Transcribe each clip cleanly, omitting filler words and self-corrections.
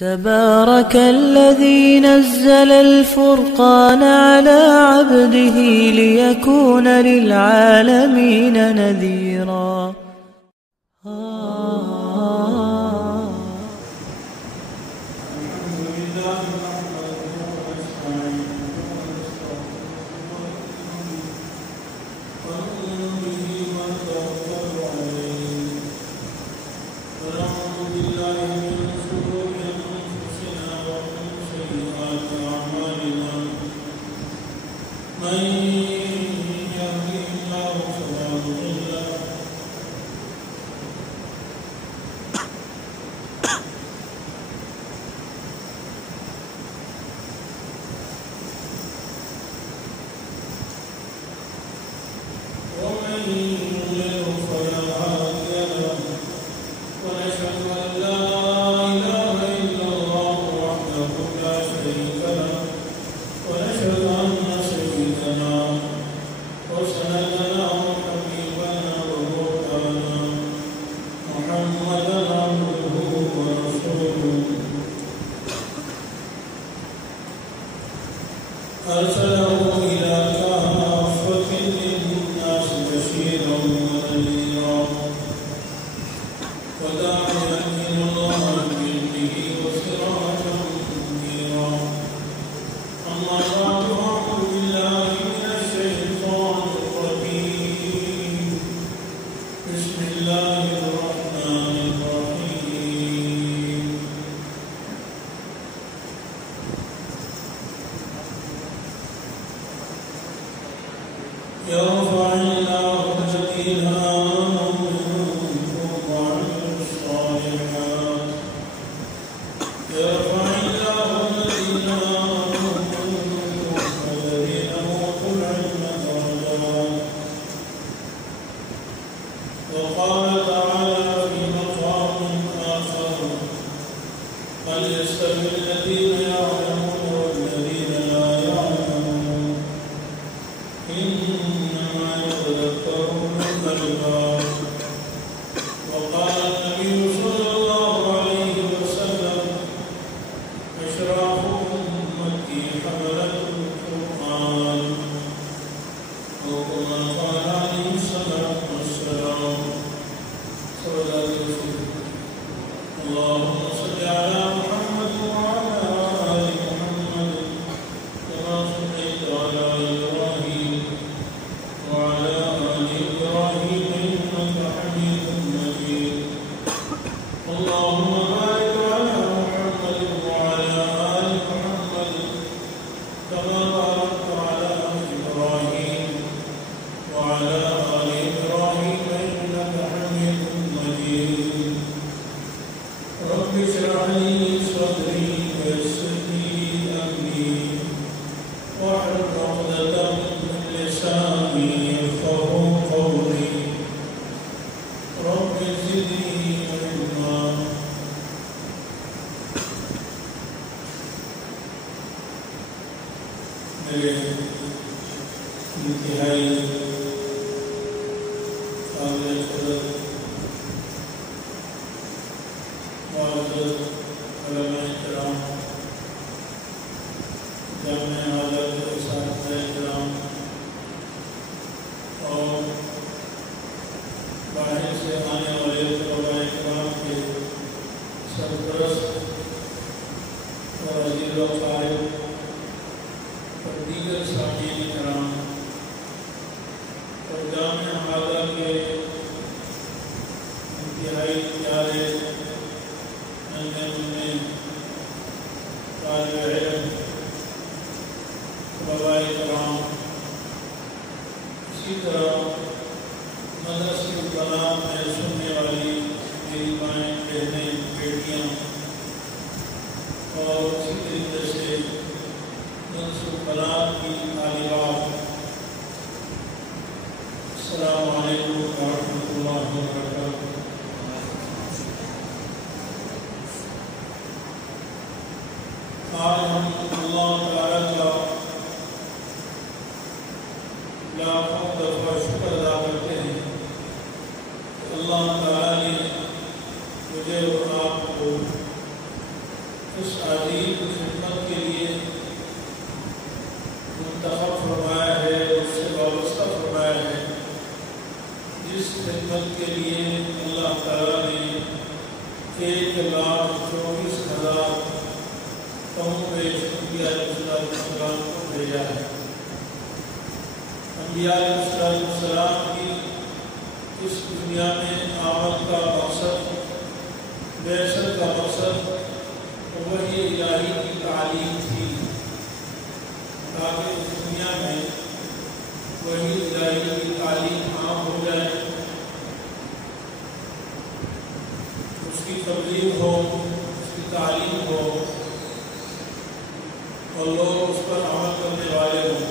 تبارك الذي نزل الفرقان على عبده ليكون للعالمين نذيرا. اللہ تعالی نے مجھے اور آپ کو 1,24,000 کم پیش انبیاء علیہ السلام کو بھیجا ہے۔ انبیاء علیہ السلام کی اس دنیا میں آمد کا مقصد، بعثت کا مقصد وحی الہی کی تعلیم تھی، تاکہ اس دنیا میں وحی الہی کی تعلیم عام ہو جائے، اس کی تبلیغ ہو، اس کی تعلیم ہو اور لوگ اس پر عمل کرنے والے ہوں۔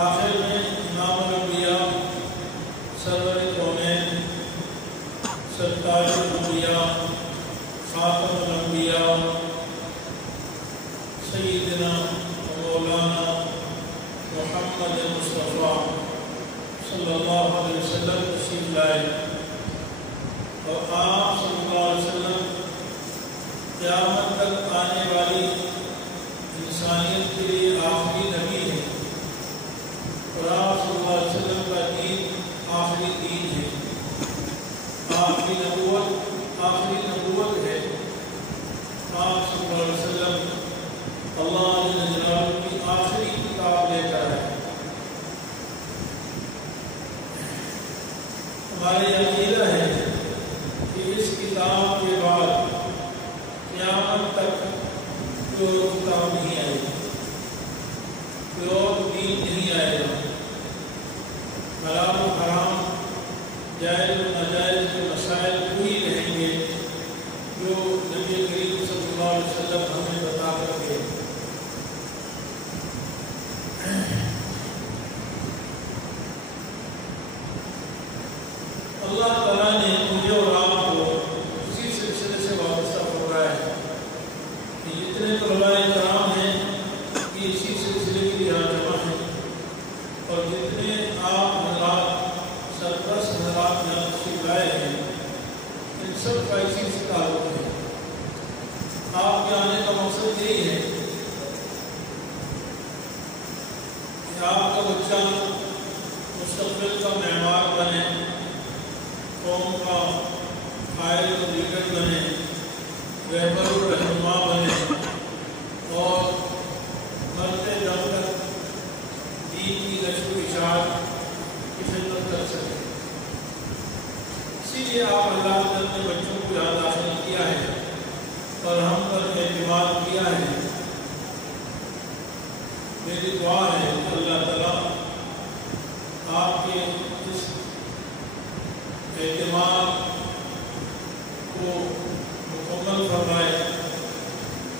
آخر میں امام الانبیاء، سرور کونین، سرتاج الانبیاء، خاتم الانبیاء، سیدنا مولانا محمد مصطفیٰ صلی اللہ علیہ وسلم تشریف لائے، اور آپ صلی اللہ علیہ وسلم قیامت تک آنے والی انسانیت کے لیے آخری نبی ہے، اور آپ صلی اللہ علیہ وسلم کا دین آخری دین ہے، آخری نبوت ہے۔ آپ صلی اللہ علیہ وسلم اللہ جل جلالہ کی آخری کتاب لے کر ہے۔ ہمارے عقیدہ ہے کہ اس کتاب کے بعد قیامت تک کوئی اور کتاب نہیں آئے گی، کوئی اور دین نہیں آئے گا۔ حلال و حرام، جائز و ناجائز کے مسائل وہی رہیں گے جو نبی کریم صلی اللہ علیہ وسلم ہمیں بتا کر گئے۔ اللہ تعالیٰ نے مجھے اور آپ کو اسی سلسلے سے وابستہ فرمایا ہے کہ جتنے طلباء کرام ہیں یہ اسی سلسلے کے لیے جمع ہیں، اور جتنے آپ حضرات سرپرست حضرات یہاں تشریف لائے ہیں، ان سب کا اسی سے تعلق ہے۔ آپ کے آنے کا مقصد یہی ہے کہ آپ کا بچہ مستقبل کا معمار بنے، قوم کا قائد و لیڈر بنے، رہبر و رہنما بنے، اور مرتے دم تک دین کی نشر و اشاعت کی خدمت کر سکے۔ اسی لیے آپ اللہ نے اپنے بچوں کو یہاں داخل کیا ہے اور ہم پر اعتماد کیا ہے۔ میری دعا ہے کہ اللہ تعالیٰ آپ کے اس اعتماد کو مکمل فرمائے،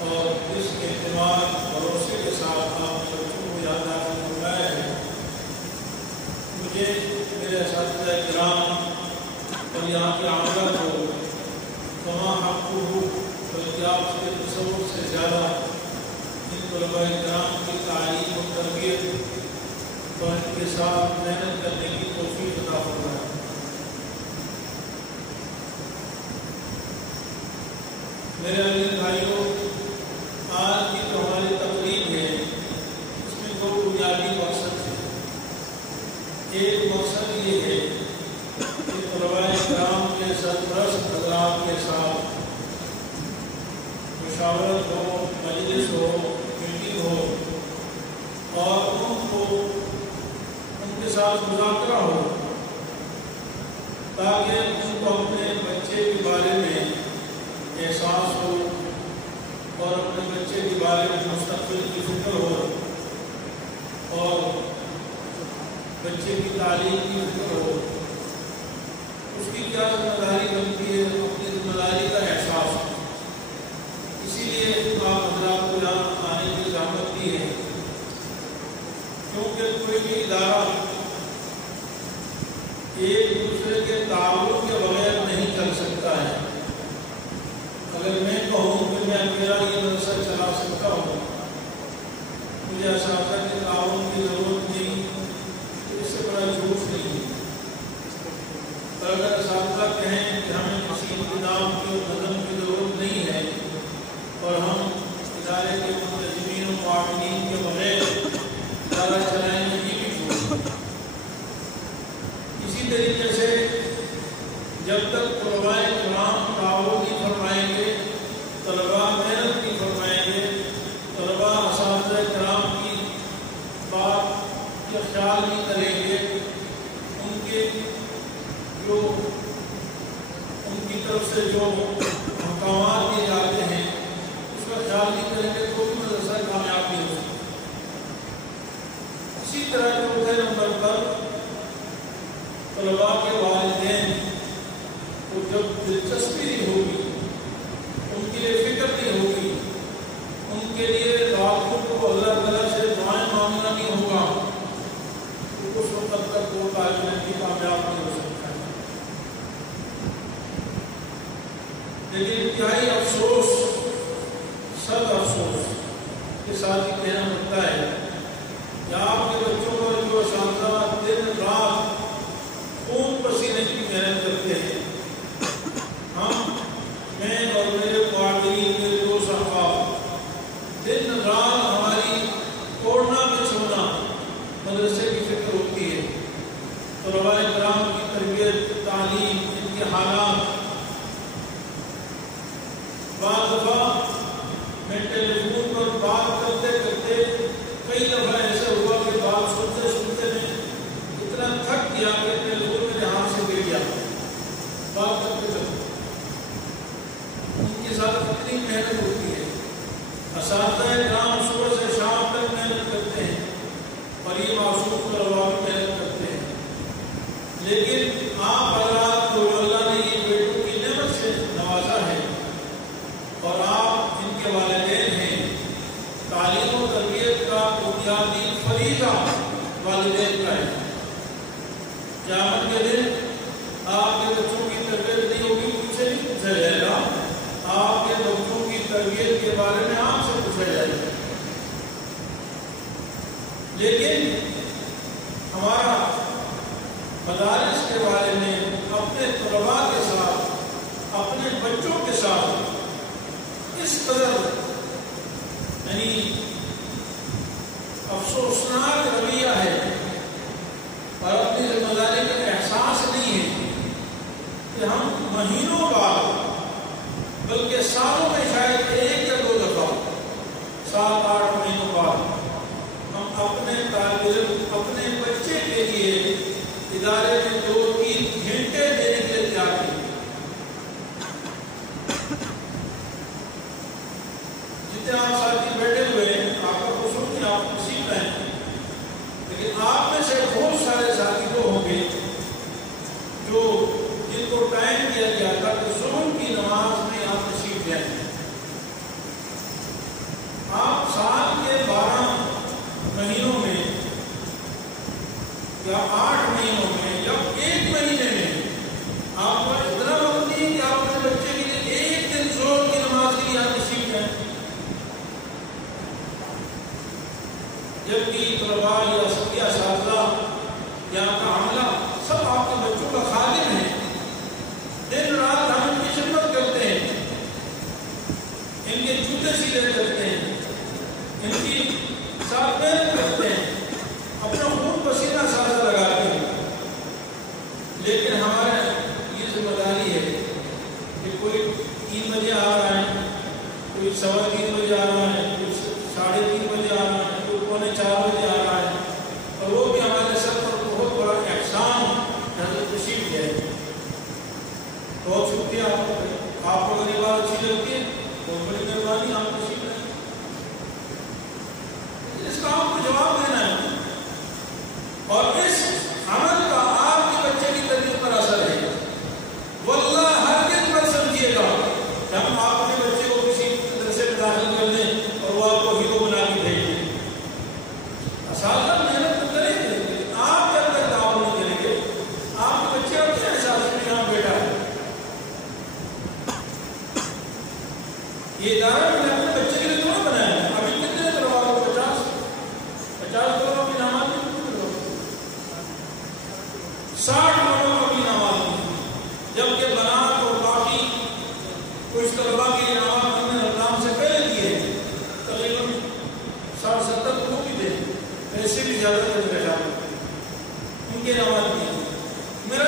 اور اس اعتماد بھروسے کے ساتھ آپ بچوں کو یاد داخل فرمایا ہے۔ مجھے، میرے اساتذہ کرام اور یہاں کے عاملہ کو کما حق ہو، بلکہ آپ کے تصور سے زیادہ ان طلباء کرام کی تعلیم و تربیت اور ان کے ساتھ محنت کرنے کی توفیق عطا فرمائے۔ میرے عزیز بھائیوں، آج کی جو ہماری تقریب ہے اس میں دو بنیادی مقصد ہیں۔ ایک مقصد یہ ہے کہ طلباء کرام کے سرپرست حضرات کے ساتھ مشاورت ہو، مجلس ہو، میٹنگ ہو، اور ان کے ساتھ مذاکرہ ہو، تاکہ ان کو اپنے بچے کے بارے میں احساس ہو اور اپنے بچے کے بارے میں مستقبل کی فکر ہو، اور بچے کی تعلیم کی فکر ہو، اس کی کیا ذمہ داری بنتی ہے، اپنی ذمہ داری کا احساس ہو۔ اسی لیے آپ حضرات کو یہاں آنے کی زحمت دی ہے، کیونکہ کوئی بھی ادارہ ایک دوسرے کے تعاون کے بغیر نہیں چل سکتا ہے۔ اگر میں کہوں کہ میں اکیلا یہ مدرسہ چلا سکتا ہوں، مجھے اساتذہ کے تعاون کی ضرورت نہیں، اس سے بڑا جھوٹ نہیں ہے۔ اور اگر اساتذہ کہیں کہ ہمیں کسی انتظام کی اور نظم کی ضرورت نہیں ہے، اور ہم ادارے کے منتظمین و معاونین کے بغیر ادارہ چلائیں گے، یہ بھی جھوٹ ہے۔ اسی طریقے سے جب تک طلباء کرام تعاون نہیں فرمائیں گے، طلباء محنت نہیں فرمائیں گے، طلباء اساتذہ کرام کی بات کا خیال نہیں کریں گے، ان کی طرف سے جو مقامات دیے جاتے ہیں اس کا خیال نہیں کریں گے تو بھی مدرسہ کامیاب نہیں ہو سکتا۔ اسی طرح چوتھے نمبر پر طلباء کے والدین کو جب دلچسپی نہیں ہوگی، ان کے لیے فکر نہیں ہوگی، ان کے لیے راتوں کو اللہ تعالیٰ سے دعائیں مانگنا نہیں ہوگا تو اس وقت تک وہ طالب علم کی کامیاب نہیں ہو سکتا ہے۔ لیکن انتہائی افسوس، سخت افسوس کے ساتھ یہ کہنا پڑتا ہے کہ آپ کے بچوں پر جو اساتذہ دن رات خون پسینے کی محنت کرتے ہیں، میں اور میرے معاونین، میرے دوست احباب دن رات ہماری توڑنا بچھوڑنا مدرسے کی فکر ہوتی ہے، طلباء کرام کی تربیت، تعلیم، ان کے حالات۔ بعض دفعہ میں ٹیلی فون پر بات کرتے کرتے کئی دفعہ ایسا ہوا کہ بات سنتے سنتے میں اتنا تھک گیا کہ ٹیلی فون میرے ہاتھ سے گر گیا بات کرتے کرتے۔ ان کے ساتھ کتنی محنت ہوتی ہے، اساتذہ کرام صبح سے شام تک محنت کرتے ہیں اور یہ معصوم طلباء بھی محنت کرتے ہیں، لیکن آپ حضرات کو اللہ نے یہ بیٹوں کی نعمت سے نوازا ہے اور آپ جن کے والدین ہیں، تعلیم و تربیت کا بنیادی فریضہ والدین کا ہے۔ قیامت کے دن آپ کے بچوں کی تربیت نہیں ہوگی، مجھ سے نہیں پوچھا جائے گا، آپ کے بچوں کی تربیت کے بارے میں آپ سے پوچھا جائے گا۔ لیکن ہمارا مدارس کے بارے میں اپنے طلباء کے ساتھ، اپنے بچوں کے ساتھ اس قدر یعنی افسوسناک رویہ ہے اور اپنی ذمہ داری کا احساس نہیں ہے کہ ہم مہینوں بعد بلکہ سالوں میں شاید ایک یا دو دفعہ 7-8 مہینوں بعد ہم اپنے طالب علم، اپنے بچے کے لیے ادارے میں 2-3 گھنٹے دینے کے لیے تیار ہیں۔ جتنے آپ ساتھی بیٹھے ہوئے ہیں آپ کو خوش کہ آپ نصیب ہیں، لیکن آپ میں سے بہت سارے ساتھی وہ ہوں گے جو جن کو ٹائم دیا گیا تھا کہ ظہر کی نماز میں آپ نصیب جائیں۔ آپ سال کے 12 مہینوں میں یا 8 مہینوں میں یا 1 مہینے میں آپ کو اتنا وقت نہیں کہ آپ اپنے بچے کے لیے ایک دن ظہر کی نماز کے لیے آپ نصیب جائیں، جبکہ طلباء یا اساتذہ یا آپ کا عملہ سب آپ کے بچوں کا خادم ہے، دن رات ہم ان کی خدمت کرتے ہیں، ان کے جوتے سیدھے کرتے ہیں، ان کی ساتھ محنت کرتے ہیں، اپنا خون پسینہ ساتھ لگاتے ہیں، لیکن ہمارا یہ ذمہ داری ہے کہ کوئی 3 بجے آ رہا ہے، کوئی 3:15 بجے آ رہا ہے، کوئی 3:30 بجے آ رہا ہے، کوئی 3:45 بجے آ رہا ہے، اور وہ بھی ہمارے سر پر بہت بڑا احسان حضرت تشریف ہے۔ بہت شکریہ آپ کو اگر یہ بات اچھی لگتی ہے بہت بڑی مہربانی، آپ تشریف لائیں، اس کام کو جواب دینا ہے اور اس عمل کا آپ کے بچے کی تربیت پر اثر ہے۔ واللہ ہر دن پر سمجھیے گا کہ ہم آپ اپنے بچے کو کسی مدرسے میں داخل کر دیں اور وہ آپ کو ہیرو بنا کے بھیج دیں، اساتذہ محنت تو کریں گے، لیکن آپ جب تک تعاون نہیں کریں گے آپ کے بچے اور کیا احساس میں یہاں بیٹھا ہے۔ یہ ادارہ میں نے اپنے بچے کے لیے تھوڑا بنایا ہے، ابھی کتنے طلباء کو 50 طلباء کی نماز میں 60 طلباء کی نماز میں، جبکہ بنات اور باقی کچھ طلباء کی نماز ہم نے رمضان سے پہلے دی ہے، تقریباً 60-70 بھی تھے، ایسے بھی زیادہ تر میرے خیال ان کے نماز دی۔ میں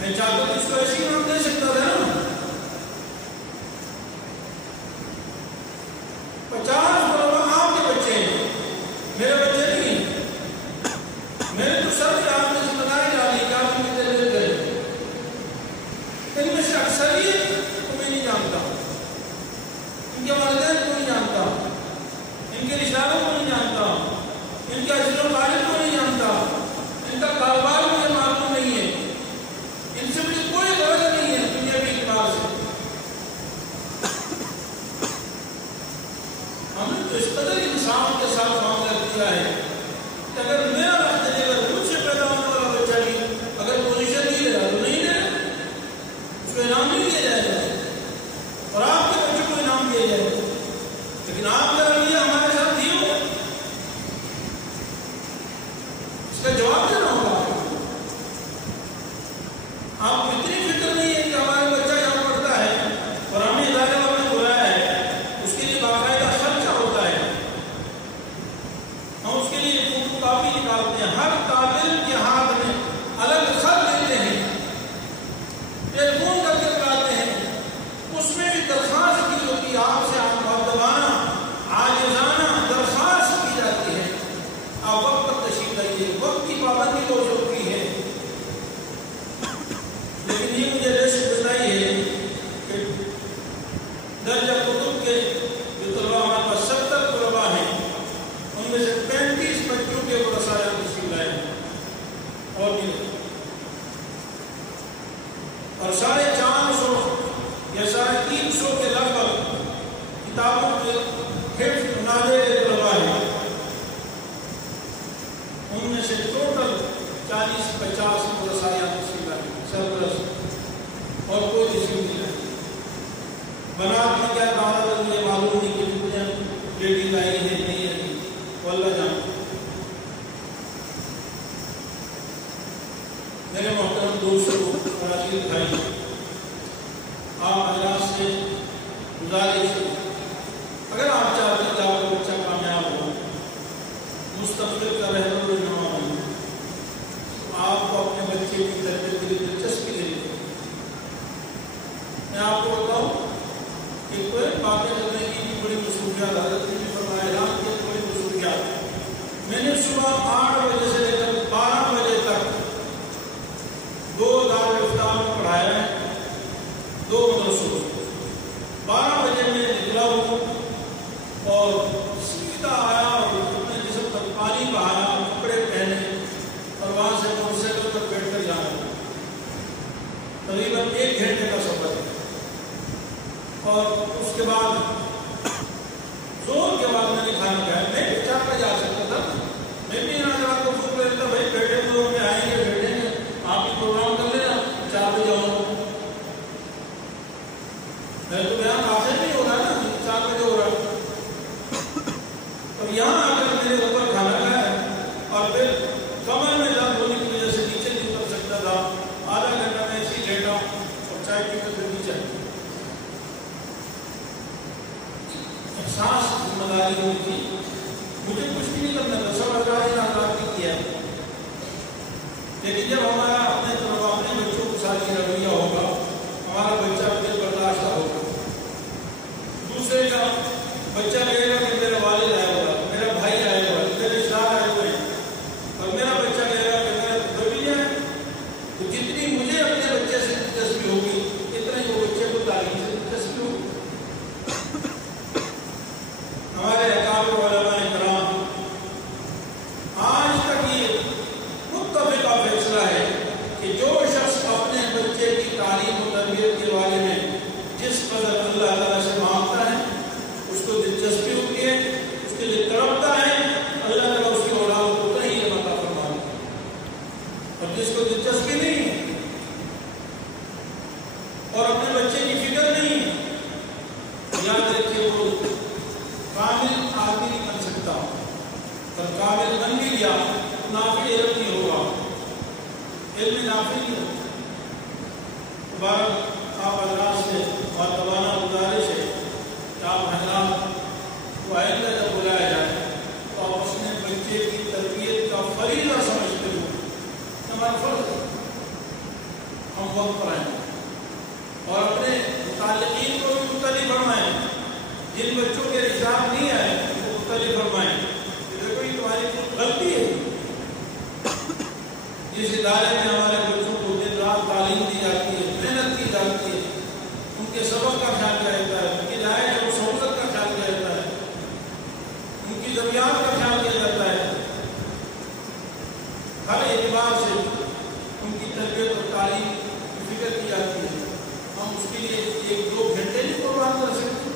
میں چاہتا تو اس کو ایسی نام دے سکتا تھا نا. 50 طلبا آپ کے بچے ہیں، میرے بچے نہیں. میں نے تو سب سے آپ نے ذمہ داری ڈالی کہ آپ کی تربیت کریں. ان میں سے اکثریت کو میں نہیں جانتا، ان کے والدین کو نہیں جانتا، ان کے رشتہ داروں کو نہیں جانتا، ان کے عزیز و قارب کو نہیں جانتا، ان کا کاروبار مجھے معلوم نہیں ہے، ان سے مجھے کوئی غرض نہیں ہے دنیا کے اعتبار سے. ہم نے تو اس قدر انسان کے ساتھ معاملہ کیا ہے کہ اگر میرا وقت دے گا مجھ سے پیدا ہونے والا بچہ بھی اگر پوزیشن نہیں لے رہا تو نہیں لے رہا، اس کو انعام نہیں دیا جائے گا. اور آپ کے بچوں کو انعام دیا جائے گا، لیکن آپ کا رویہ ہمارے ساتھ نہیں ہوگا. اس کا جواب دینا ہوگا. آپ کو اتنی فکر نہیں ہے کہ ہمارا بچہ یہاں پڑھتا ہے اور ہمیں ادارے والوں نے بلایا ہے، اس کے لیے باقاعدہ خرچہ ہوتا ہے، ہم اس کے لیے فوٹو کاپی نکالتے ہیں، ہر طالب کے ہاتھ میں الگ خط دیتے ہیں، ٹیلی فون کر کے بلاتے ہیں، اس میں بھی درخواست کی ہوتی ہے، آپ سے مؤدبانہ عاجزانہ درخواست کی جاتی ہے آپ وقت پر تشریف لائیے. وقت کی پابندی ہو چکی ہے. لیکن یہ مجھے لسٹ بتائی ہے کہ درجہ کتب کے جو طلبا ہمارے پاس 70 طلبا ہیں، ان میں سے 35 بچوں کے ورثاء تشریف لائے اور بھی، اور 450 یا 350 کے لگ بھگ کتابوں کے حفظ نازل طلبا ہیں. ان میں سے ٹوٹل 40-50 ورثاء تشریف لائے سرپرست، اور کوئی تشریف نہیں لائے. بنات میں کیا کہا تھا مجھے معلوم نہیں کہ مجھے لیڈیز آئی ہے نہیں ہے، وہ اللہ جانتا. میرے محترم دوستوں عزیز بھائی، آپ حضرات سے گزارش ہے، اگر آپ چاہتے ہیں کہ آپ کا بچہ کامیاب ہو، مستقبل کا رہنما بنے، آپ کو اپنے بچے کی تربیت کے لیے دلچسپی لینی چاہیے. میں آپ کو بتاؤں کہ کوئی باتیں کرنے کی بڑی مصروفیات، حضرت نے بھی فرمایا کہ بڑی مصروفیات. میں نے صبح 8 بجے سے لے کر 12 بجے تک 2 دارالفتہ میں پڑھایا ہے، 2 مدرسوں. 12 بجے میں نکلا ہوں اور سیدھا آیا اور اپنے جسم پر پانی بہایا، کپڑے پہنے اور وہاں سے موٹر سائیکل پر بیٹھ کر جانا. تقریباً 1 گھنٹے کا سفر ہے. اور اس کے بعد زور کے بعد میں نے کھانا کھایا. میں بھی 4 بجے آ سکتا تھا، میں بھی رات کو فون کرتا بھائی بیٹھے تو میں آئیں گے بیٹھیں گے، آپ بھی پروگرام کر لینا 4 بجے آؤں. میں تو یہاں حاصل نہیں ہو رہا نا، 4 بجے ہو رہا. اور یہاں آ کر میرے اوپر کھانا کھایا اور پھر کمر میں درد ہونے کی وجہ سے نیچے نہیں اتر سکتا تھا. آدھا گھنٹہ میں ایسے ہی لیٹا اور چائے پی کر نیچے احساس ذمہ داری ہوئی تھی. مجھے کچھ بھی نہیں کرنا تھا، سب حضرات نے کیا. لیکن جب ہمارا اپنے بچوں کے ساتھ یہ رویہ ہوگا، ہمارا بچہ دل برداشت ہوگا. دوسرے کا بچہ کہے گا کہ میرا والد آیا ہوا، میرا بھائی آیا ہوا، میرے رشتہ دار آئے ہوئے ہیں، اور میرا بچہ کہے گا کہ میرا رویہ ہے. تو جتنی مجھے اپنے بچے سے دلچسپی ہوگی اتنا ہی وہ بچے کو تعلیم سے دلچسپی ہوگی. ہمارے اکابر علماء کرام آج تک یہ متفقہ فیصلہ ہے کہ جو شخص اپنے بچے کی تعلیم و تربیت کے بارے میں جس قدر اللہ تعالیٰ سے مانگتا ہے، اس کو دلچسپی ہوتی ہے، اس کے لیے تڑپتا ہے، اللہ تعالیٰ اس کی اولاد کو اتنا ہی عطا فرماتا ہے. اور جس کو دلچسپی نہیں ہے اور اپنے بچے کی فکر نہیں ہے، یاد رکھیے وہ کامل آدمی نہیں بن سکتا. اور کامل بن بھی گیا نافع علم نہیں ہوگا، علم نافع نہیں ہوگا. آپ حضرات سے مؤدبانہ گزارش ہے کہ آپ حضرات کو آئندہ جب بلایا جائے تو آپ اپنے بچے کی تربیت کا فریضہ سمجھتے ہو. ہمارا فرض ہے، ہم ہم وقت پر آئیں اور اپنے متعلقین کو بھی مختلف فرمائیں. جن بچوں کے حساب نہیں آئے وہ مختلف فرمائیں کہ دیکھو یہ تمہاری غلطی ہے. جس ادارے میں ہمارے بچوں کو دن رات تعلیم دی جاتی ہے، محنت کی جاتی ہے، ان کے سبق کا خیال کیا جاتا ہے، ان کی رعایت و سہولت کا خیال کیا جاتا ہے، ان کی ضروریات کا خیال کیا جاتا ہے، ہر اعتبار سے ان کی تربیت اور تعلیم کی فکر کی جاتی ہے. ہم اس کے لیے 1-2 گھنٹے نہیں قربان کر سکتے.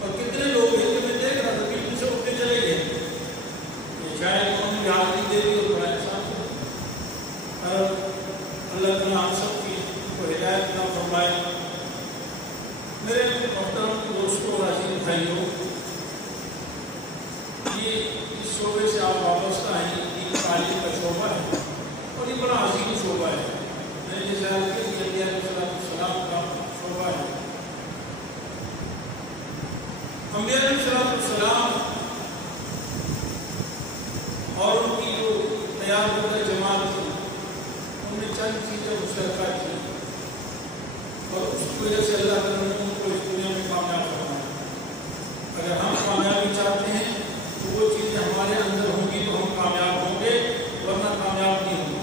اور کتنے لوگ ہیں کہ میں دیکھ رہا تھا کہ ان سے اٹھتے چلے گئے، شاید انہوں نے بھی حاضری دے دی اور بڑا احسان. اللہ تعالیٰ ہم سب کی کو ہدایت نہ فرمائے. میرے محترم دوستوں اور عزیز بھائیوں، یہ اس شعبے سے آپ وابستہ ہیں، یہ تعلیم کا شعبہ ہے اور یہ بڑا عظیم شعبہ ہے. میں نے جیسے عرض کیا کہ انبیاء علیہ السلام کا شعبہ ہے. انبیاء علیہ السلام اور ان کی جو تیار کردہ جماعت تھی ان میں چند چیزیں مشترکہ تھیں اور اس کی وجہ سے اللہ تعالیٰ نے ان کو اس دنیا میں کامیاب کرنا ہے. اگر ہم کامیابی چاہتے ہیں تو وہ چیزیں ہمارے اندر ہوں گی تو ہم کامیاب ہوں گے، ورنہ کامیاب نہیں ہوں گے.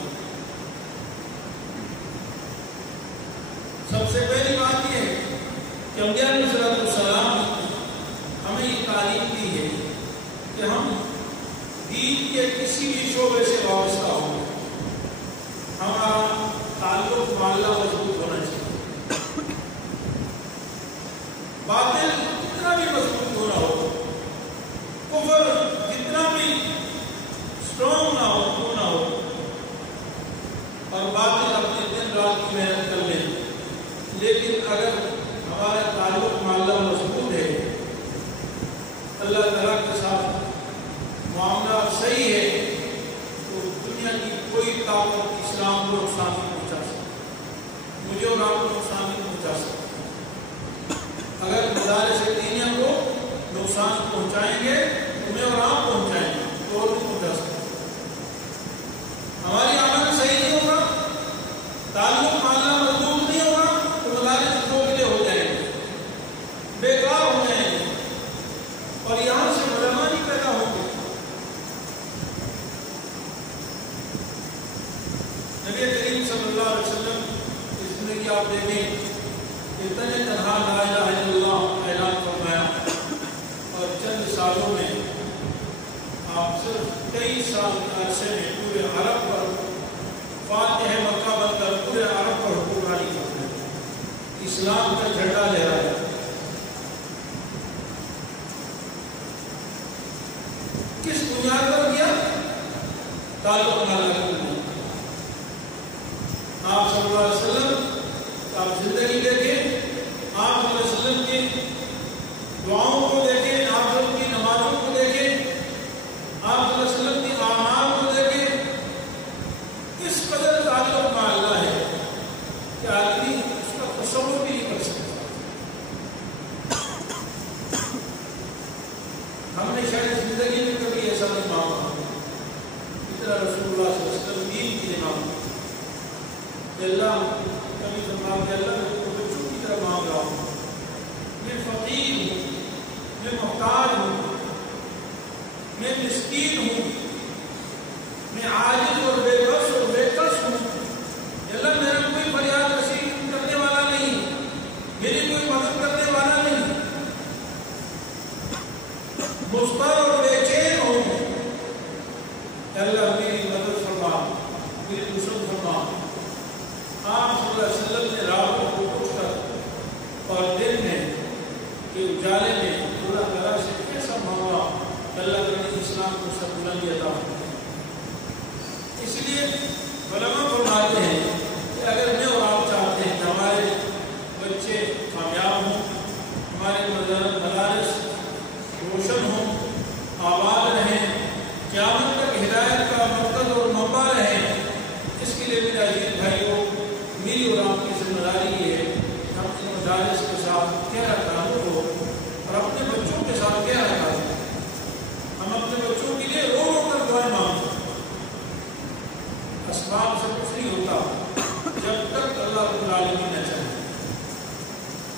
سب سے پہلی بات یہ ہے کہ انبیاء علیہ السلام نے ہمیں یہ تعلیم دی ہے کہ ہم دین کے کسی بھی شعبے سے وابستہ ہوں، ہمارا تعلق معاملہ مضبوط ہونا چاہیے. باطل جتنا بھی مضبوط ہو رہا ہو، کفر جتنا بھی اسٹرانگ نہ ہو، کیوں نہ ہو، اور باطل اپنے دن رات کی محنت کر لیں، لیکن اگر ہمارا تعلق معاملہ مضبوط ہے، اللہ تعالیٰ کے ساتھ معاملہ صحیح ہے، تو دنیا کی کوئی طاقت اسلام کو نقصان نہیں پہنچا سکتی، مجھے اور آپ کو نقصان نہیں پہنچا سکتی. اگر مدارس دینیہ کو نقصان پہنچائیں گے، تمہیں اور آپ پہنچائیں گے، تو اور نہیں پہنچا سکتے. ہماری عمل صحیح نہیں ہوگا، تعلق معاملہ مضبوط نہیں ہوگا، تو مدارس کھوکھلے ہو جائیں گے، بیکار ہو جائیں گے اور یہاں سے علماء نہیں پیدا ہوں گے. نبی کریم صلی اللہ علیہ وسلم کی زندگی آپ دیکھیں، اتنے تنہا لا الہ الا اللہ اعلان فرمایا اور چند سالوں میں آپ صرف 23 سال کے عرصے میں پورے عرب پر فاتح مکہ بن کر پورے عرب پر حکمرانی کرتے ہیں، اسلام کا جھنڈا لہرا ہے. کس بنیاد پر کیا؟ تعلق اللہ کا. آپ صلی اللہ علیہ وسلم آپ زندگی دیکھیں، آپ صلی اللہ علیہ وسلم کی دعاؤں کو دیکھیں، آپ صلی اللہ علیہ وسلم کی نمازوں کو دیکھیں، آپ صلی اللہ علیہ وسلم کی اعمال کو دیکھیں. اس قدر تعلق مع اللہ ہے کہ آدمی اس کا تصور بھی نہیں کر سکتا. ہم نے شاید زندگی میں کبھی ایسا نہیں مانگا اتنا رسول اللہ صلی اللہ علیہ وسلم دین کے لیے مانگا. اللہ کبھی فرمایا کہ اللہ میں تو بچوں کی طرح مانگ رہا ہوں، میں فقیر ہوں، میں محتاج ہوں، میں مسکین ہوں، میں عاجز اور بے بس اور بے کس ہوں. اللہ میرا کوئی فریاد رسی کرنے والا نہیں، میری کوئی مدد کرنے والا نہیں، مضطر اور بے چین ہوں. اللہ میری مدد فرما، میری نصرت فرما. آپ صلی اللہ علیہ وسلم نے راتوں کو اٹھ کر اور دن میں کے اجالے میں اللہ تعالیٰ سے کیسا مانگا، اللہ تعالیٰ نے اسلام کو سب بلندی عطا فرمائی. اس لیے علماء فرماتے ہیں کہ اگر میں اور آپ چاہتے ہیں کہ ہمارے بچے کامیاب ہوں، ہمارے مدارس روشن ہوں، آباد رہیں، قیامت تک ہدایت کا مرکز اور منبع رہیں، اس کے لیے میرے عزیز بھائیوں، میری اور آپ کی ذمہ داری یہ ہے کہ ہم اپنے مدارس کے ساتھ گہرا تعلق ہو اور اپنے بچوں کے ساتھ گہرا تعلق ہو. ہم اپنے بچوں کے لیے رو رو کر دعائیں مانگتے ہیں. اسباب سے کچھ نہیں ہوتا جب تک العالمین نے چاہا.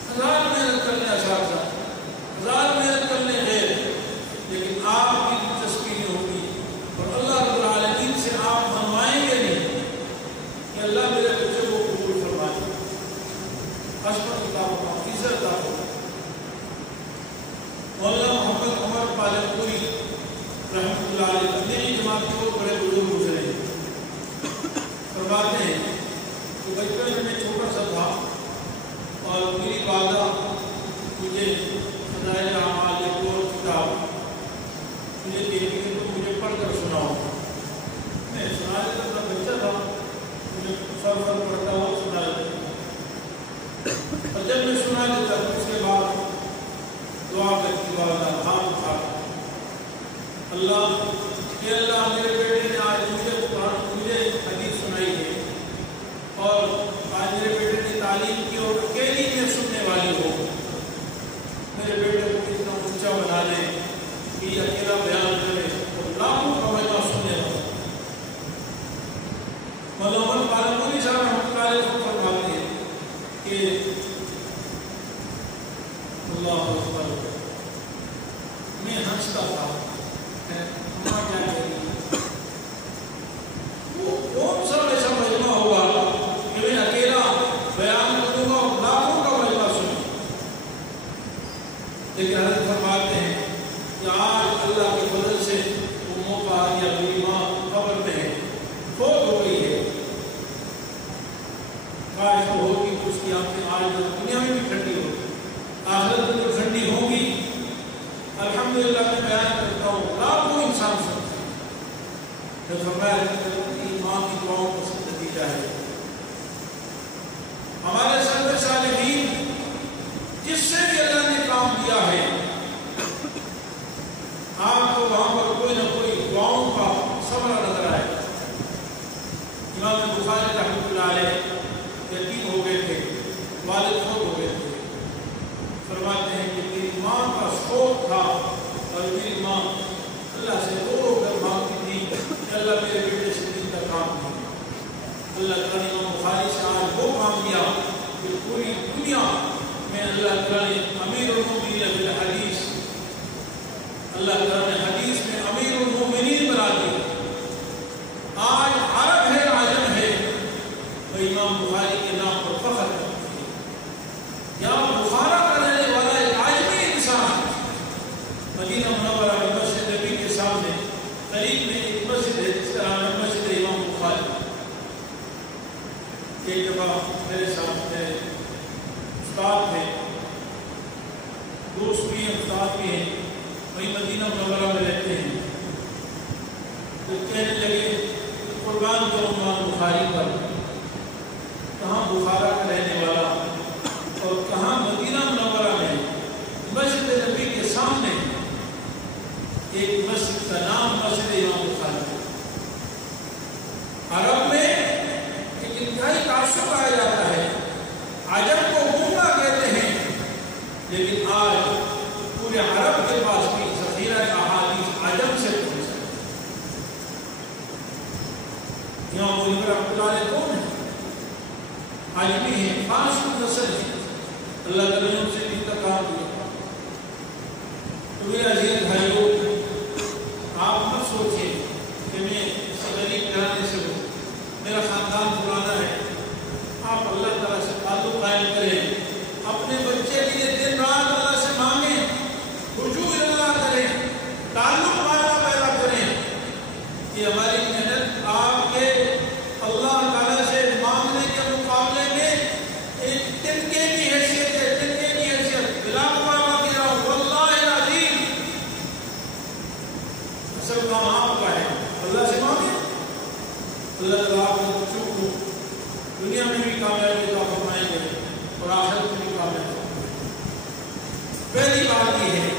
ہزار محنت کرنے اساتذہ، ہزار محنت کرنے غیر، لیکن آپ کی دلچسپی نہیں ہوگی اور اللہ رب العالمین سے آپ منوائیں گے نہیں کہ اللہ میرے بچے کو قبول فرمائے. عظمت عطا فرما، عزت عطا فرما. مولانا محمد عمر پالنپوری رحمۃ اللہ علیہ تبلیغی جماعت کے بہت بڑے بزرگ گزرے. فرماتے ہیں کہ بچپن میں میں چھوٹا سا تھا اور میری والدہ مجھے فضائل اعمال ایک اور کتاب مجھے کہتی کہ تم مجھے پڑھ کر سناؤ. میں سنا دیتا تھا، بچہ تھا، مجھے سر پڑھتا ہوا سنا دیتا. اور جب میں سنا دیتا تو اس کے بعد دعا کرتی والدہ ہاتھ اٹھا اللہ کہ اللہ میرے بیٹے نے آج مجھے حدیث سنائی ہے اور آج میرے بیٹے نے تعلیم کی اور اکیلی میں سننے والی ہو. میرے بیٹے کو اتنا اونچا بنا دے کہ یہ اکیلا بیان کرے اور لاکھوں کا مجمع سننے والا. مولانا پالنپوری صاحب رحمۃ اللہ علیہ کو فرماتے ہیں کہ اللہ اکبر، میں ہنستا تھا کیا کہہ وہ کون سا ایسا مجمع ہوا کہ میں اکیلا بیان کروں گا اور لاکھوں کا مجمع سنوں. لیکن حضرت فرماتے ہیں کہ آج اللہ کے فضل سے وہ موقع یا میری ماں خبر میں ہے، فوت ہو گئی ہے. کاش وہ ہوگی تو اس کی آنکھیں آج دنیا میں بھی ٹھنڈی ہوگی، آخرت میں جو ٹھنڈی ہوگی. الحمدللہ میں بیان کرتا ہوں لاکھوں انسان سنتے ہیں. جو فرمایا ماں کی دعاؤں کا سب نتیجہ ہے. ہمارے سرور صالحین جس سے بھی اللہ نے کام کیا ہے، آپ کو وہاں پر کوئی نہ کوئی دعاؤں کا ثمرہ نظر آئے. امام بخاری رحمۃ اللہ علیہ یتیم ہو گئے تھے، والد فوت ہو گئے تھے. فرماتے ہیں کہ میری ماں کا شوق تھا اور میری ماں اللہ سے رو کر مانگتی تھی کہ اللہ میرے بیٹے سے دل کا کام کیا. اللہ تعالیٰ نے امام بخاری سے آج وہ کام کیا کہ پوری دنیا میں اللہ تعالیٰ نے امیر المومنین فی الحدیث، اللہ تعالیٰ نے حدیث میں امیر المومنین بنا دیا. آج عرب ہے عجم ہے وہ امام بخاری کے نام پر فخر کرتے ہیں. یہاں بخارا کا رہنے والا ایک عجمی انسان مدینہ منورہ میں مسجد نبی کے سامنے قریب میں ایک مسجد ہے جس کا نام ہے مسجد امام بخاری. ایک دفعہ میرے ساتھ استاد تھے، دوست بھی ہیں، استاد بھی ہیں، وہی مدینہ منورہ میں رہتے ہیں. تو کہنے لگے قربان کرو امام بخاری پر، کہاں بخارا کا رہنے والا اور کہاں مدینہ منورہ میں مسجد نبی کے سامنے ایک مسجد کا نام مسجد امام بخاری. عرب میں ایک انتہائی تعصب پایا جاتا ہے، عجم کو گنگا کہتے ہیں، لیکن آج پورے عرب کے پاس بھی ذخیرہ احادیث عجم سے پہنچا. امام بخاری رحمۃ اللہ علیہ کون ہے؟ عجمی ہیں، خاص نسل ہے، اللہ تعالیٰ نے ان سے بھی کام کیا. تو میرے عزیز بھائیوں، آپ مت سوچیں کہ میں غریب گھرانے سے ہوں، میرا خاندان پرانا ہے. آپ اللہ تعالیٰ سے تعلق قائم کریں، اپنے بچے کے لیے دن رات اللہ سے مانگیں، رجوع اللہ کریں، تعلق مانا پیدا کریں کہ ہماری محنت آپ کے اللہ تعالیٰ سے مانگنے کے مقابلے میں ایک تنکے کی حیثیت ہے. تنکے کی حیثیت بلا مقابلہ کیا واللہ العظیم اصل کام آپ کا ہے. اللہ سے مانگیں، اللہ تعالیٰ آپ کے بچوں کو دنیا میں بھی کامیابی کا فرمائیں گے اور آخرت میں بھی کامیابی. پہلی بات یہ ہے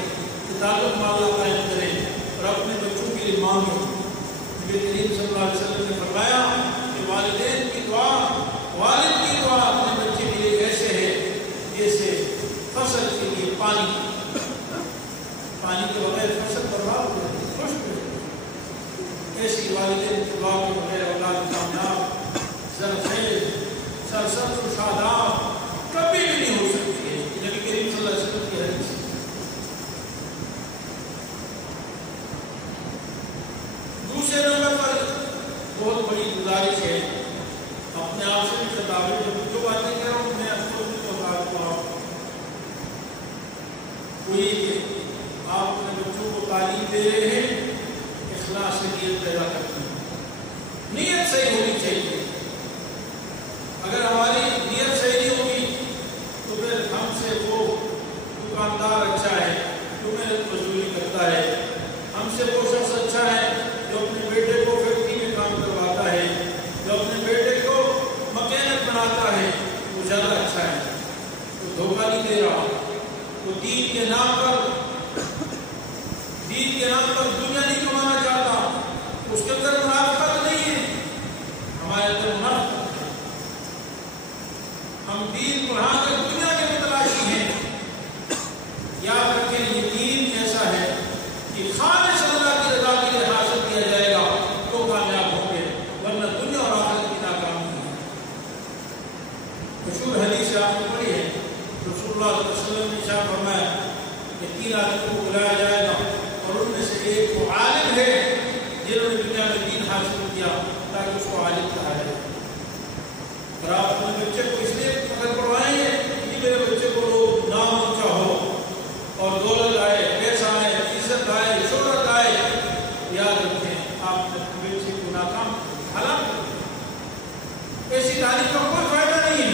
کہ تعلق مالا قائم کریں اور اپنے بچوں کے لیے مانگیں. نبی کریم صلی اللہ علیہ وسلم نے فرمایا کہ والدین کی دعا، والد کی دعا اپنے بچے کے لیے ایسے ہے جیسے فصل کے لیے پانی کے بغیر فصل برباد ہو جاتی ہے، خشک ہو جاتی ہے. ایسی والدین کی دعا کے بغیر اولاد کامیاب، زرخیز، سر سرسبز و شاداب کبھی بھی نہیں ہو سکتی ہے. نبی کریم صلی اللہ علیہ وسلم کی حدیث. دوسرے نمبر پر بہت بڑی گزارش ہے، اپنے آپ سے بھی ستاوے جو باتیں کر رہا ہوں میں افسوس بھی بتا دوں آپ کوئی کہ آپ اپنے بچوں کو تعلیم دے رہے ہیں، اخلاص سے نیت پیدا کرتے ہیں. نیت صحیح ہونی چاہیے. اگر ہماری نیت صحیح نہیں ہوگی تو پھر ہم سے وہ دکاندار اچھا ہے جو محنت مزدوری کرتا ہے، ہم سے وہ شخص اچھا ہے جو اپنے بیٹے کو فیکٹری میں کام کرواتا ہے، جو اپنے بیٹے کو مکینک بناتا ہے، وہ زیادہ اچھا ہے. وہ دھوکہ نہیں دے رہا. وہ دین کے نام پر دنیا نہیں کمانا چاہتا. اس کے اندر منافقت نہیں ہے، ہمارے اندر منافقت ہے. ہم دین پڑھا کر دنیا کے متلاشی ہیں. یاد رکھیں یہ دین ایسا ہے کہ خالص اللہ کی رضا کے لیے حاصل کیا جائے گا تو کامیاب ہوں گے، ورنہ دنیا اور آخرت کی ناکامی ہے. مشہور حدیث آپ نے پڑھی ہے، رسول اللہ صلی اللہ علیہ وسلم نے ارشاد فرمایا کہ 3 آدمیوں کو بلایا جائے گا اور ان میں سے ایک وہ عالم ہے جنہوں نے دنیا میں دین حاصل کیا تاکہ اس کو عالم کہا جائے. اور آپ اپنے بچے کو اس لیے اگر پڑھوائیں گے کہ میرے بچے کو لوگ نام اونچا ہو اور دولت آئے، پیسہ آئے، عزت آئے، شہرت آئے، یاد رکھیں آپ نے اپنے بچے کو ناکام حالانکہ ایسی تعلیم کا کوئی فائدہ نہیں ہے.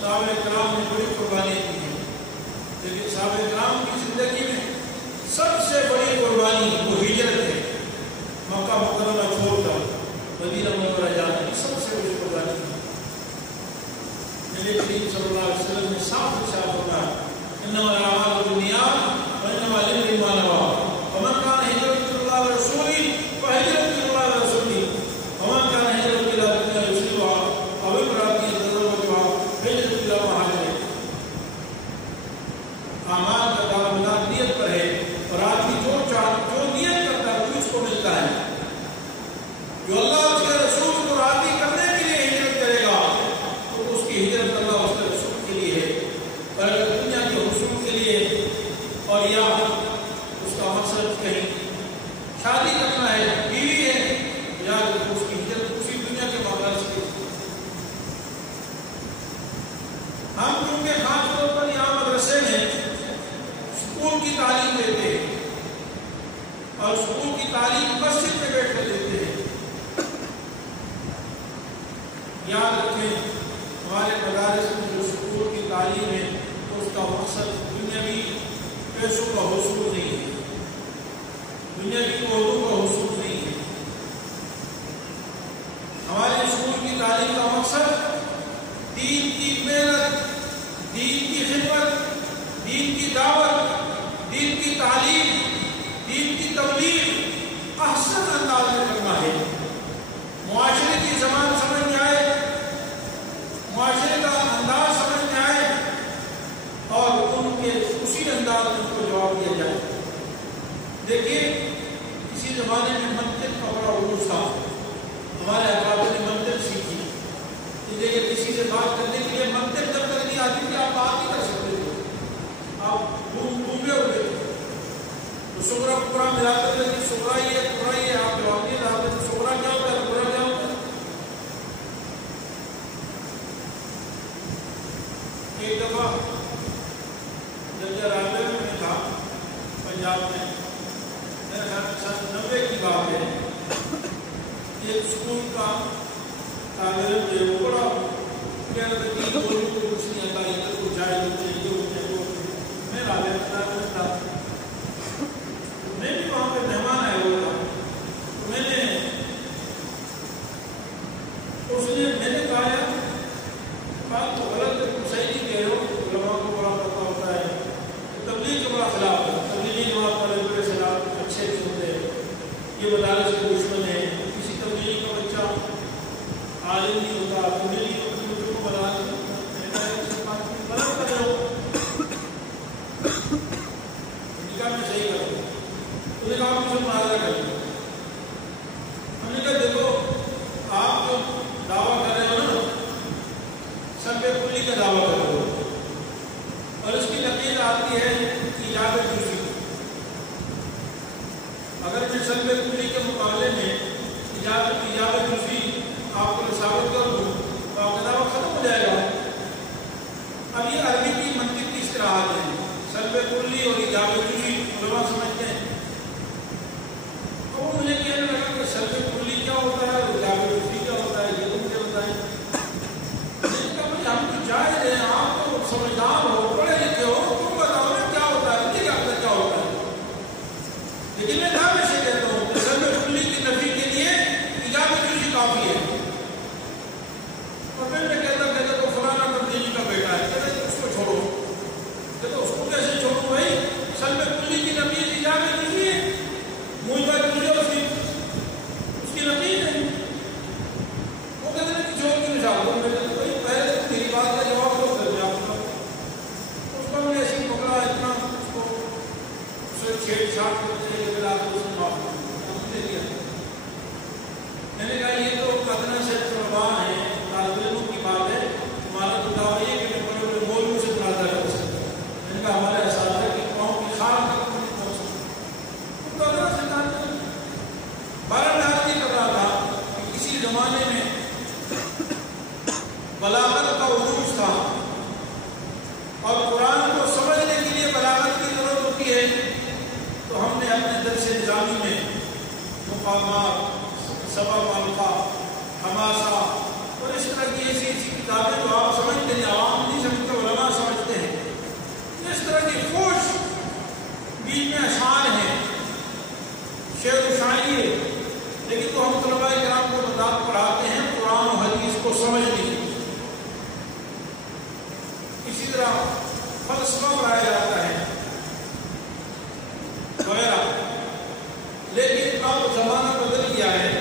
صحابہ کرام نے بڑی قربانی کی ہے، لیکن صحابہ کرام کی زندگی میں سب سے بڑی قربانی وہ ہجرت ہے. مکہ مکرمہ چھوڑ کر مدینہ منورہ جانے کی سب سے بڑی قربانی ہے. نبی کریم صلی اللہ علیہ وسلم نے صاف ارشاد فرمایا انما الاعمال بالنیات وانما لامرئ ما نوى ومن كان هجرته الى الله ورسوله فهجرته الى الله ورسوله ومن كان هجرته الى دنيا يصيبها او امرأة يتزوجها فهجرته الى ما هاجر إليه. اعمال کا دار نیت پر ہے اور آدمی جو نیت کرتا ہے وہ اس کو ملتا ہے. جو اللہ اس کے رسول کو راضی کرنے کے لیے ہجرت کرے گا تو اس کی ہجرت اللہ اس کے رسول کے لیے ہے. اور اگر دنیا کے حصول کے لیے اور یا اس کا مقصد کہیں شادی کرنا ہے، بیوی ہے، یا اس کی ہجرت اسی دنیا کے مقصد سے. ہم کیونکہ خاص طور پر یہاں مدرسے میں اسکول کی تعلیم دیتے ہیں اور اسکول کی تعلیم مسجد میں بیٹھ کر دیتے ہیں. یاد رکھیں ہمارے مدارس میں جو اسکول کی تعلیم ہے تو اس کا مقصد دنیاوی پیسوں کا حصول نہیں ہے، دنیاوی عہدوں کا حصول نہیں ہے. ہمارے اسکول کی تعلیم کا مقصد دین کی محنت، دین کی خدمت، دین کی دعوت، دین کی تعلیم، دین کی تبلیغ احسن انداز میں کرنا ہے. معاشرے کی زبان سمجھ میں آئے، معاشرے کا انداز سمجھ میں آئے اور ان کے اسی انداز میں ان کو جواب دیا جائے. دیکھیے کسی زمانے میں منطق کا بڑا عروج تھا. ہمارے اکابر نے منطق سیکھی. دیکھیے کسی سے بات کرنے کے لیے منطق جب تک نہیں آتی کہ آپ بات نہیں کر سکتے تھے، آپ ڈھونڈے ہوئے تھے. تو سغرا پورا ملاتے تھے کہ سغرا ہی ہے، پورا ہی ہے، آپ جواب نہیں ڈالتے تو سغرا کیا ہوتا ہے، پورا کیا ہوتا ہے. ایک دفعہ جب رابطے میں تھا پنجاب میں، میرے خیال 90 کی بات ہے، ایک اسکول کا طالب جو ہے بڑا کہہ رہا تھا کہ لوگوں کو کچھ نہیں آتا، ادھر کو جائے جو چاہیے وہ چاہیے. میں رابطہ تھا، میں بھی وہاں پہ مہمان آیا ہوا تھا. میں نے کہا یار بات تو غلط ہے، تم صحیح نہیں کہہ رہے ہو. علماء کو بڑا پتہ ہوتا ہے، تبلیغ کے بڑا خلاف ہے. تبلیغی جماعت والے بڑے خلاف اچھے نہیں ہوتے، یہ مدارس کے دشمن ہے. کسی تبلیغی کا بچہ عالم نہیں ہوتا، تبلیغی اپنے بچوں کو بنا غلط کر رہے ہو، نکاح میں صحیح کرو. انہوں نے کہا مجھے مناظرہ کر لیا. ہم نے کہا دیکھو کافی ہے. اور پھر میں کہتا تو فلانا تبدیلی کا بیٹا ہے، کہتا اس کو چھوڑو. کہتا اس کو کیسے چھوڑوں بھائی؟ سل میں کلی کی نبی کی اجازت نہیں ہے، مجھ پر تجھے اس کی نبی نہیں. وہ کہتے ہیں کہ چھوڑ کی مثال دو. میں کہتا بھائی پہلے تو میری بات کا جواب دو پھر میں آپ کو. اس کو ہم نے ایسی پکڑا اتنا اس کو چھیڑ چھاڑ کرتے ہیں کہ آپ کو اس نے معاف دے دیا. میں نے کہا یہ تو ادنا سے طلبا ہیں، طالب علموں کی بات ہے. ہمارا تو دعویٰ یہ کہ میں بڑے بڑے مولویوں سے مناظرہ کر سکتا ہوں. میں نے کہا ہمارے اساتذہ کی قوم کی خاص تک نہیں پہنچ سکتا. تو ادنا سے بہرحال یہ پتا تھا کہ کسی زمانے میں بلاغت کا عروج تھا اور قرآن کو سمجھنے کے لیے بلاغت کی ضرورت ہوتی ہے. تو ہم نے اپنے درس نظامی میں مقامات، سبب الفا، حماسہ اور اس طرح کی ایسی کتابیں جو آپ سمجھتے ہیں، عوام نہیں سمجھتے، علماء سمجھتے ہیں. اس طرح کی فوش بیچ میں اشعار ہیں، شعر و شاعری ہے، لیکن تو ہم طلباء کرام کو پڑھاتے ہیں قرآن و حدیث کو سمجھنے کی. اسی طرح فلسفہ پڑھایا جاتا ہے وغیرہ. لیکن اب زمانہ بدل گیا ہے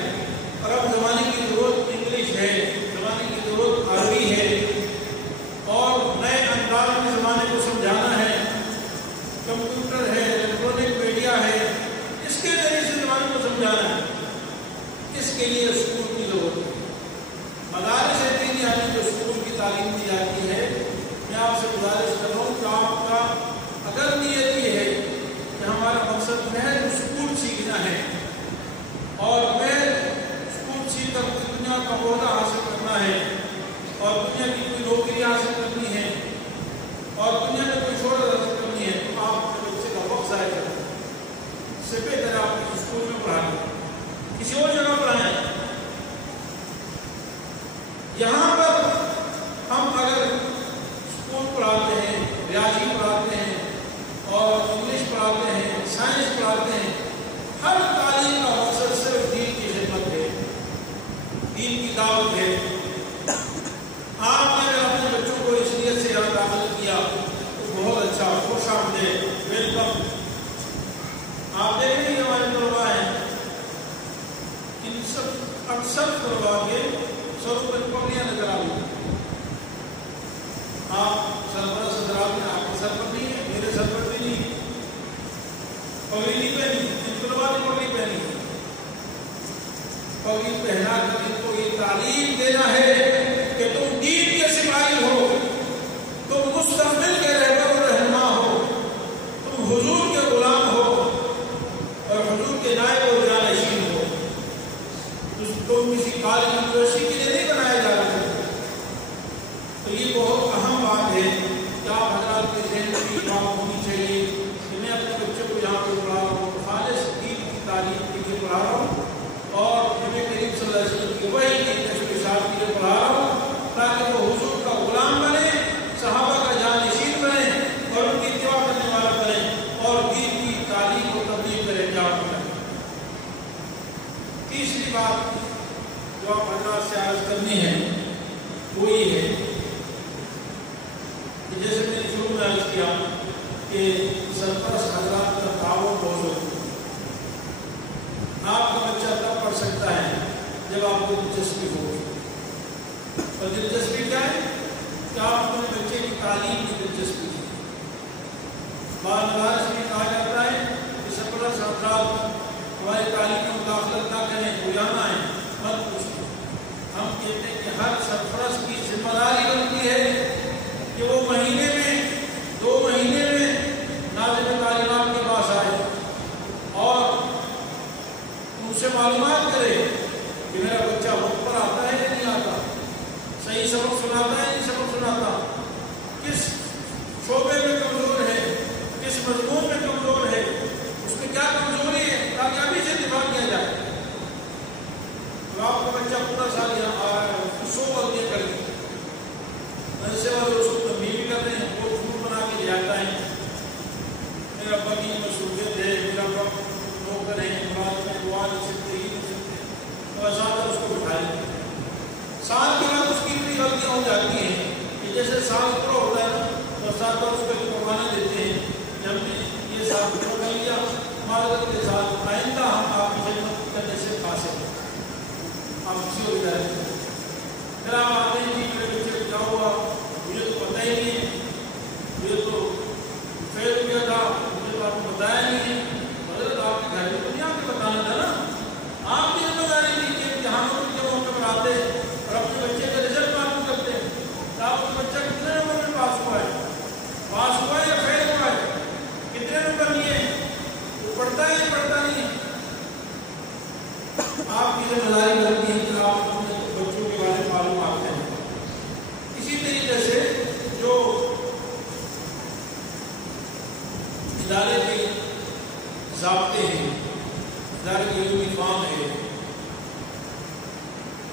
اور اب زمانے کی ضرورت انگلش ہے، زمانے کی ضرورت عربی ہے اور نئے انداز میں زمانے کو سمجھانا ہے. کمپیوٹر ہے، الیکٹرانک میڈیا ہے، اس کے ذریعے سے زمانے کو سمجھانا ہے. اس کے لیے اسکول کی ضرورت ہے. مدارس دینی عالم جو اسکول کی تعلیم دی جاتی ہے، میں آپ سے گزارش کر رہا ہوں کہ آپ کا اگر نیت یہ ہے کہ ہمارا مقصد محض اسکول سیکھنا ہے اور محض اسکول سیکھ کر دنیا کا عہدہ حاصل کرنا ہے اور دنیا کی کوئی نوکری حاصل کرنی ہے اور دنیا میں کوئی شہرت حاصل کرنی ہے، تو آپ اپنے بچے کا وقت ضائع کریں. اس سے بہتر آپ اسکول میں پڑھائیں، کسی اور جگہ پڑھائیں. یہاں پر ہم اگر اسکول پڑھاتے ہیں، ریاضی پڑھاتے ہیں اور انگلش پڑھاتے ہیں، سائنس پڑھاتے ہیں، ہر تعلیم کا مقصد صرف دین کی خدمت ہے، دین کی دعوت ہے. آپ نے اگر اپنے بچوں کو اس نیت سے یہاں داخل کیا تو بہت اچھا، خوش آمدید، ویلکم. آپ دیکھیں گے ہمارے طلباء ہیں، ان سب اکثر طلباء کے سروں پر پگڑیاں نظر آئی. آپ سربراہ صدرات میں آپ کے سر پر نہیں ہے، میرے سر پر بھی نہیں، پگڑی نہیں پہنی. ان طلباء نے پگڑی پہنی. پگڑی پہنا کر ان کو یہ تعلیم دینا ہے کہ تم دین کے سپاہی ہو، تم مستقبل کے رہبر و رہنما ہو، تم حضور کے غلام ہو اور حضور کے نائب و جانشین ہو. تم کسی کالج یونیورسٹی کے لیے نہیں بنائے جا رہے. تو یہ بہت اہم بات ہے کہ آپ حضرات کے ذہن میں یہ بات ہونی چاہیے کہ میں اپنے بچوں کو یہاں پہ پڑھا رہا ہوں، خالص دین کی تعلیم کے لیے پڑھا رہا ہوں اور نبی کریم صلی اللہ علیہ وسلم کی وحی کی اشاعت کے لیے پڑھا رہا ہوں تاکہ وہ حضور کا غلام بنے، صحابہ کا جانشین بنے اور ان کی اتباع کرنے والا بنے اور دین کی تعلیم کو تبلیغ کرے. تیسری بات جو آپ حضرات سے عرض کرنی ہے وہ یہ ہے کہ جیسے میں نے شروع میں عرض کیا کہ سرپرست حضرات کا تعاون بہت ضروری ہے. آپ کا بچہ تب پڑھ سکتا ہے جب آپ کو دلچسپی ہو. اور دلچسپی کیا ہے کہ آپ اپنے بچے کی تعلیم کی دلچسپی ہے. بعض مدارس میں کہا جاتا ہے کہ سرپرست حضرات ہماری تعلیم میں مداخلت نہ کریں، بلانا ہے، مت پوچھیں. ہم کہتے ہیں کہ ہر سرپرست کی ذمہ داری بنتی ہے کہ وہ مہینے میں 2 مہینے میں ناظم تعلیمات کے پاس آئے اور ان سے معلومات کرے کہ میرا بچہ وقت پر آتا ہے یا نہیں آتا، صحیح سبق سناتا ہے یا نہیں سبق سناتا، کس شعبے میں کمزور ہے، کس مضمون میں کمزور ہے، اس میں کیا کمزوری ہے، کامیابی سے دفاع کیا جائے. تو آپ کا بچہ پورا سال یہاں آ رہا ہے، 100 غلطیاں کر لی، ایسے والے اس کو تنبیہ بھی کر رہے ہیں، وہ جھوٹ بنا کے لے آتا ہے، میرا ابا کی مصروفیت ہے، میرا ابا نوکر ہے، مراد میں دعا نہیں سکتے، ہی نہیں سکتے. تو اساتذہ اس کو بٹھائے سال پورا ہوتا ہے نا تو اساتذہ اس کو قربانی دیتے ہیں کہ ہم نے یہ سال پورا کر لیا، معذرت کے ساتھ آئندہ ہم آپ کی خدمت کرنے سے قاصر ہیں، آپ کسی ہو جائے پھر آپ آتے ہیں کہ میرے بچے کیا ہوا مجھے تو پتہ ہی نہیں ہے، مجھے تو فیل ہو گیا تھا، مجھے تو آپ کو بتایا نہیں ہے، حضرت آپ کے گھر میں تو نہیں آپ کو بتانا تھا نا، آپ کی ذمہ داری تھی کہ امتحانوں کے موقع پر آتے اور اپنے بچے کا رزلٹ معلوم کرتے کہ آپ کا بچہ کتنے نمبر میں پاس ہوا ہے یا فیل ہوا ہے، کتنے نمبر لیے وہ پڑھتا ہے یا پڑھتا نہیں ہے، آپ کی ذمہ داری بنتی ہے کہ آپ اپنے بچوں کے بارے میں معلومات دیں۔ اسی طریقے سے جو ادارے کے ضابطے ہیں، ادارے کی یونیفارم ہے،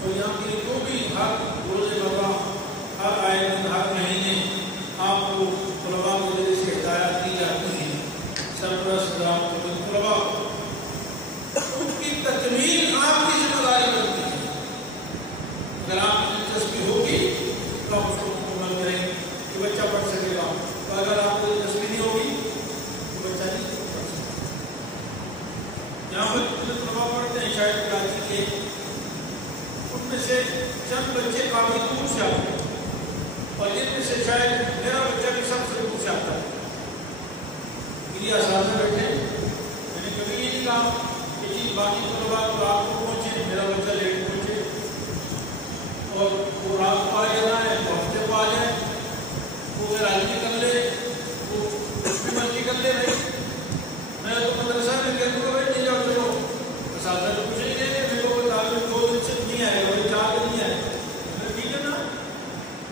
تو یہاں کی جو بھی ہر روز مرہ ہر آئے دن ہر مہینے آپ کو طلباء کے ذریعے سے ہدایات دی جاتی ہیں، سرپرست طلباء ان کی تکمیل آپ کی ذمہ داری بنتی ہے۔ اگر آپ کی دلچسپی ہوگی تو آپ اس کو مکمل کریں کہ بچہ پڑھ سکے گا، تو اگر آپ کو دلچسپی نہیں ہوگی تو بچہ نہیں پڑھ سکتا۔ یہاں پر طلباء پڑھتے ہیں شاید کراچی کے، ان میں سے چند بچے کافی دور سے آتے ہیں اور ان میں سے شاید میرا بچہ بھی سب سے دور سے آتا ہے۔ میری اساتذہ بیٹھے، میں نے کبھی یہ نہیں کہا کہ جی باقی طلباء تو رات کو پہنچے، میرا بچہ لیٹ پہنچے، اور وہ رات کو آ جانا ہے تو ہفتے کو آ جائے، وہ اگر حاضری کر لے وہ اس کی مرضی کر لے بھائی، میں تو مدرسہ میں کہہ دوں گا بھائی نہیں جاؤ چلو، اساتذہ تو کچھ نہیں دیں گے، میرے کو تعلیم 2 دن سے نہیں آئے گا، 4 دن نہیں آئے گا، ٹھیک ہے نا،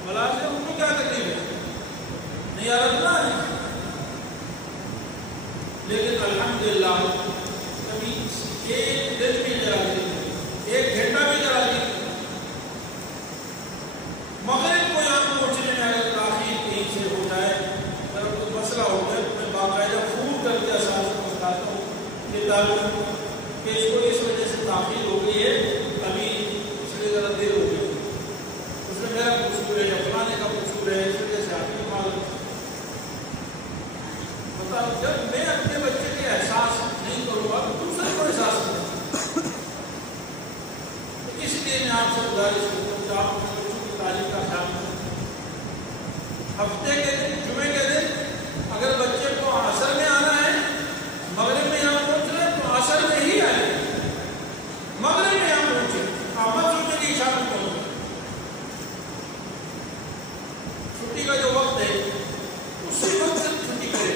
بلا سے ان کو کیا تکلیف ہے، نہیں آ رہا ہے۔ لیکن الحمدللہ کبھی ایک دن بھی ڈرا دی، 1 گھنٹہ بھی ڈرا دی، مغرب کو یہاں پہنچنے میں اگر تاخیر کہیں سے ہو جائے، اگر کوئی مسئلہ ہو جائے تو میں باقاعدہ فون کر کے اساتذہ کو بتاتا ہوں کہ تعلق کہ اس کو اس وجہ سے تاخیر ہو گئی ہے، ابھی اس لیے ذرا دیر ہو گئی، اس میں میرا قصور ہے یا فلانے کا قصور ہے، اس وجہ سے آپ کی معلوم مطلب جب میں اپنے بچے کے احساس نہیں کروں گا تو دوسرے کو احساس کروں، اس لیے میں آپ سے گزارش کرتا ہوں کہ آپ اپنے بچوں کی تعلیم کا خیال کریں۔ ہفتے کے دن، جمعے کے دن اگر بچے کو عصر میں آنا ہے، مغرب میں یہاں پہنچ رہے تو عصر میں ہی آئے، مغرب میں یہاں پہنچے، آپ مت سوچیں کہ عشاء میں پہنچے۔ چھٹی کا جو وقت ہے اسی وقت سے چھٹی کرے،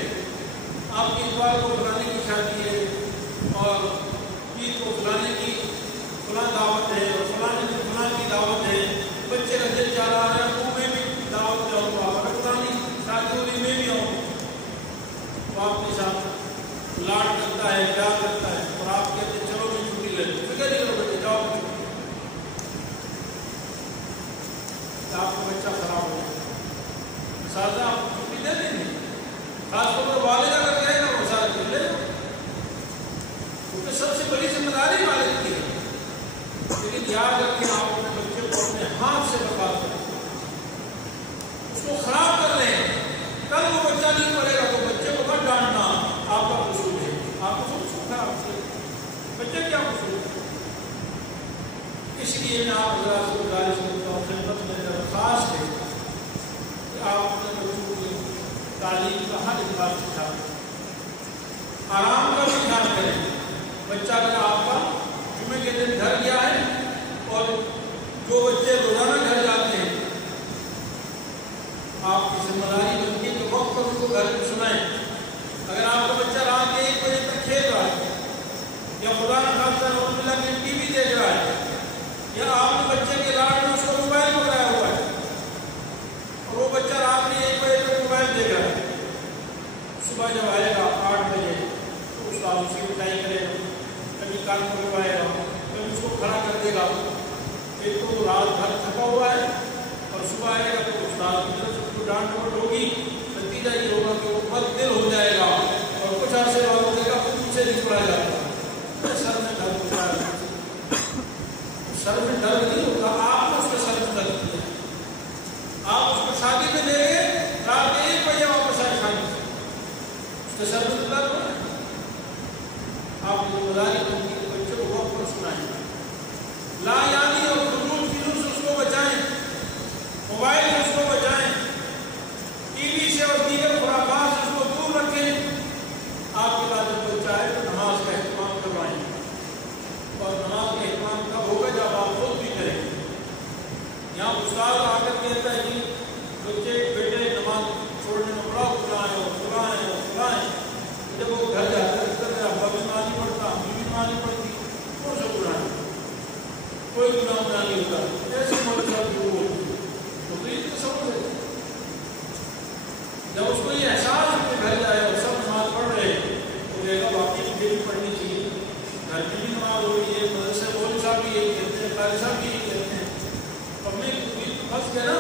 آپ کی اتوار کو فلانے کی شادی ہے اور عید کو فلانے کی فلاں دعوت ہے اور فلانے کی فلاں کی دعوت ہے، بچے کا دل چاہ رہا ہے وہ میں بھی دعوت جاؤں تو آپ فلانی شادی ہوئی میں بھی آؤں، تو آپ کے ساتھ لاڈ کرتا ہے، پیار کرتا ہے، اور آپ کہتے ہیں چلو میں چھٹی لے لوں، فکر نہیں کرو بچے جاؤ، آپ کا بچہ خراب ہو جائے، اساتذہ آپ چھٹی دے دیں گے، خاص طور پر والد اگر کہے گا وہ ساتھ چھٹی لے لو، کیونکہ سب سے بڑی ذمہ داری والد کی ہے۔ لیکن یاد رکھیں آپ اپنے بچے کو اپنے ہاتھ سے برباد کریں، اس کو خراب کر رہے ہیں، کل وہ بچہ نہیں پڑھے گا تو بچے کو مت ڈانٹنا آپ کا قصور ہے، آپ کو سب خراب سے بچے کیا قصور ہے۔ اس لیے میں آپ حضرات سے گزارش کرتا ہوں، خدمت میں درخواست ہے کہ آپ اپنے بچوں کی تعلیم کا ہر اعتبار سے خیال کریں، آرام کا بھی خیال کریں۔ بچہ اگر آپ کا جمعے کے دن گھر گیا ہے اور جو بچے روزانہ گھر جاتے ہیں، آپ کی ذمہ داری بنتی ہے کہ وقت پر ان کو گھر میں سنائیں۔ اگر آپ کا بچہ رات کے 1 بجے تک کھیل رہا ہے یا خدا نخواستہ نعوذ باللہ کہ ٹی وی دیکھ رہا ہے، یا آپ نے بچے کے لاڈ میں اس کو موبائل پکڑایا ہوا ہے اور وہ بچہ رات میں 1 بجے تک موبائل دیکھ رہا ہے، صبح جب آئے گا 8 بجے تو استاد اس کی پٹائی کرے گا، کبھی کان پکڑوائے گا، کبھی اس کو کھڑا کر دے گا، ایک تو رات بھر تھکا ہوا ہے اور صبح آئے گا تو استاد کی طرف سے ڈانٹ ڈپٹ ہوگی، نتیجہ یہ ہوگا کہ وہ بد دل ہو جائے گا اور کچھ عرصے بعد ہو جائے گا خود پیچھے نہیں پڑا جاتا، سر میں درد ہوتا ہے، سر میں درد نہیں ہوتا، آپ نے اس کے سر میں درد کیا، آپ اس کو شادی میں لے یہاں استاد آ کر کہتا ہے کہ بچے بیٹے نماز چھوڑنے میں بڑا کھلائیں جب وہ گھر جاتا ہے ابا بھی نماز نہیں پڑھتا، امی بھی نماز نہیں پڑھتی، کون سا گناہ ہے؟ کوئی گناہ نہیں ہوتا، ایسے مولوی صاحب جو بولتے تو یہ تصور ہے. جب اس کو یہ احساس ہے کہ گھر جائے اور سب نماز پڑھ رہے تو کہے گا واقعی مجھے بھی پڑھنی چاہیے، گھر کی بھی نماز ہو رہی ہے، مدرسے مولوی صاحب بھی یہی کہتے ہیں، قاری صاحب بھی یہی کہتے ہیں، اب میں بس کیا نا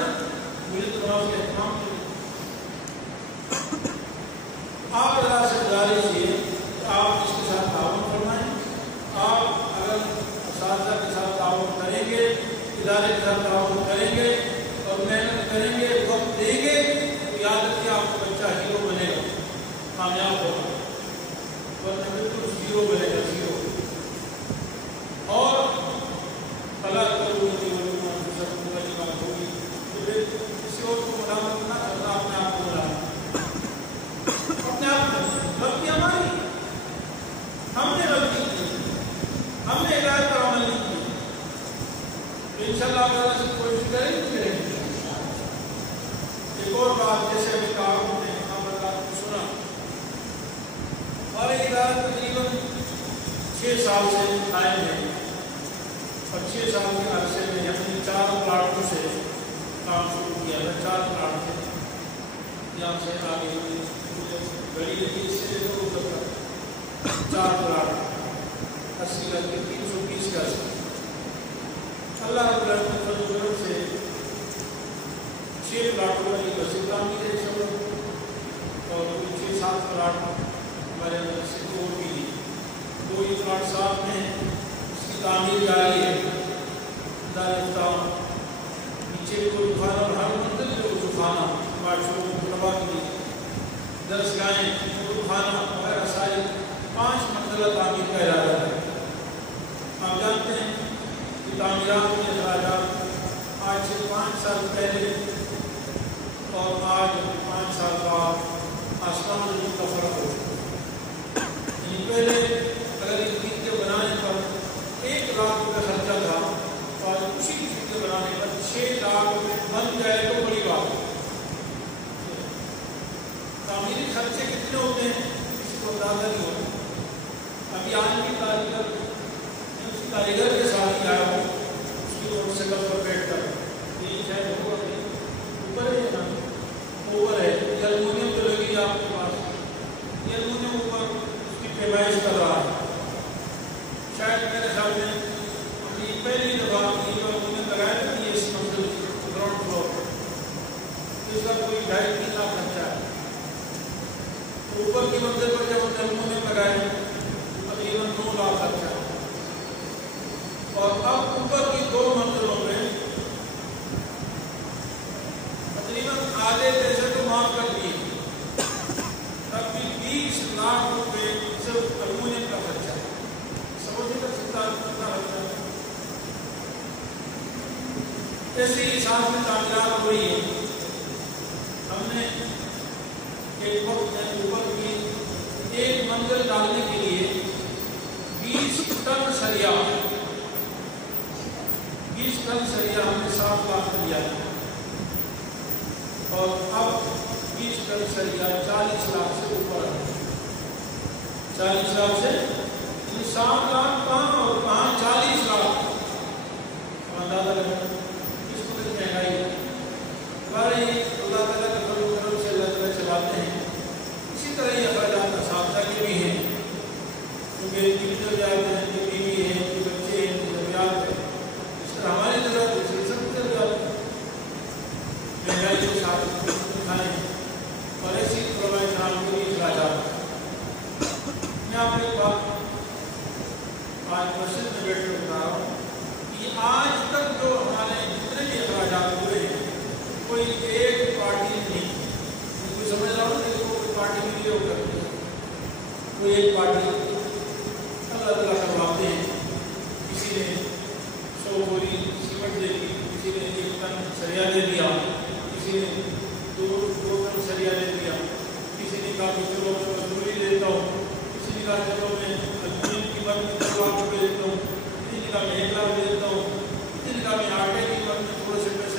مجھے تو نماز کا اہتمام کیا. آپ اللہ سے گزارش یہ کہ آپ اس کے ساتھ تعاون فرمائیں. آپ اگر اساتذہ کے ساتھ تعاون کریں گے، ادارے کے ساتھ تعاون کریں گے اور محنت کریں گے، وقت دیں گے تو یاد رکھیے آپ کا بچہ ہیرو بنے گا، کامیاب ہوگا، ورنہ بالکل زیرو بنے گا، زیرو. اور اللہ کرو بات ہوگی تو پھر کسی اور کو ملامت نہ کرنا، اپنے آپ کو ملامت، اپنے آپ کو. غلطی ہماری، ہم نے غلطی کی، ہم نے ہدایت پر عمل نہیں کیا. انشاءاللہ آپ سے کوشش کریں گے. ایک اور بات جیسے ابھی کہا ہم نے آپ کو سنا، ہمارے ادارہ تقریباً 6 سال سے قائم ہے اور 6 سال کے عرصے میں ہم نے 4 پلاٹوں سے کام شروع کیا ہے. 4 پلاٹ تھے، یہاں سے آگے گڑی لگی اس سے 4 پلاٹ 80 گز کے 320 گز. اللہ رب العالمین سے 6 پلاٹوں کا ایک مسجد تعمیر ہے سب، اور 6-7 پلاٹ ہمارے سے 2 بھی 2 پلاٹ ساتھ میں اس کی تعمیر جاری ہے. دارالفتاح نیچے کو خانہ اور ہر منزل میں اردو خانہ، معاشروں طلباء کے لیے درس گاہیں، اردو خانہ وغیرہ ساری 5 منزلہ تعمیر کا ارادہ ہے. آپ جانتے ہیں کہ تعمیرات کے اخراجات آج سے 5 سال پہلے اور آج 5 سال بعد آسمان زمین کا فرق ہو. پہلے اگر اس چیز کے بنانے پر 1 لاکھ روپے خرچہ تھا تو آج اسی چیز کے بنانے پر 6 لاکھ روپے بن جائے تو بڑی بات ہے. تعمیری خرچے کتنے ہوتے ہیں کسی کو اندازہ نہیں ہوتا. ابھی آج بھی کاریگر اسی کاریگر کے ساتھ ہی آیا ہوں، اس کی موٹر سائیکل پر بیٹھ کر یہ شاید اوپر ہے نا، اوپر ہے یہ المونیم تو لگی آپ کے پاس، یہ المونیم اوپر اس کی پیمائش کر رہا ہے. شاید میرے خیال میں ابھی پہلی دفعہ یہ المونیم لگایا تھا کہ اس منزل گراؤنڈ فلور پر اس کا کوئی 2.5-3 لاکھ خرچہ ہے. اوپر کی منزل پر جب ہم المونیم لگائے تقریباً 9 لاکھ خرچہ ہے. اور اب اوپر کی 2 منزلوں میں تقریباً آدھے پیسے تو معاف کر دیے، تب بھی 20 لاکھ روپے صرف المونیم کا خرچہ ہے. سمجھ نہیں سکتا کتنا خرچہ ہے. ایسے ہی ساتھ میں تعمیرات ہو رہی ہے. ہم نے ایک وقت میں اوپر کی 1 منزل ڈالنے کے لیے 20 ٹن سریا ہم نے 7 لاکھ دیا ہے. اور اب 20 ٹن سریا 40 لاکھ سے اوپر ہے. 40 لاکھ سے 7 لاکھ کہاں اور کہاں 40 لاکھ. اندازہ لگا اس کو کتنی مہنگائی ہے. ہمارے اللہ تعالیٰ کے فضل و کرم سے اللہ تعالیٰ چلاتے ہیں. اسی طرح یہ اخراجات اساتذہ کے بھی ہیں، کیونکہ ٹیچر جاتے ہیں، جو بیوی ہیں، جو بچے ہیں، جو ضروریات ہیں. اس طرح ہماری ضرورت دوسری سب کی ضروریات مہنگائی کے ساتھ کھائیں اور ایسی طلباء کرام کے بھی اخراجات. میں آپ کو ایک بات آج مسجد میں بیٹھ کر بتا رہا ہوں کہ آج تک جو ہمارے جتنے بھی اخراجات ہوئے ہیں کوئی ایک پارٹی نہیں، کوئی سمجھ رہا ہوں کہ کوئی پارٹی نہیں ہو کرتی، کوئی ایک پارٹی اللہ تعالیٰ کرواتے ہیں. کسی نے 100 بوری سیمنٹ دے دی، کسی نے 1 ٹن سریا دے دیا، کسی نے 2 ٹن سریا دے دیا، کسی نے کہا کہ چلو میں مزدوری دیتا ہوں، کسی نے کہا چلو میں المونیم کی قیمت 2 لاکھ روپے دیتا ہوں، کسی نے کہا میں 1 لاکھ دیتا ہوں، کسی نے کہا میں آٹے کی قیمت میں تھوڑے سے پیسے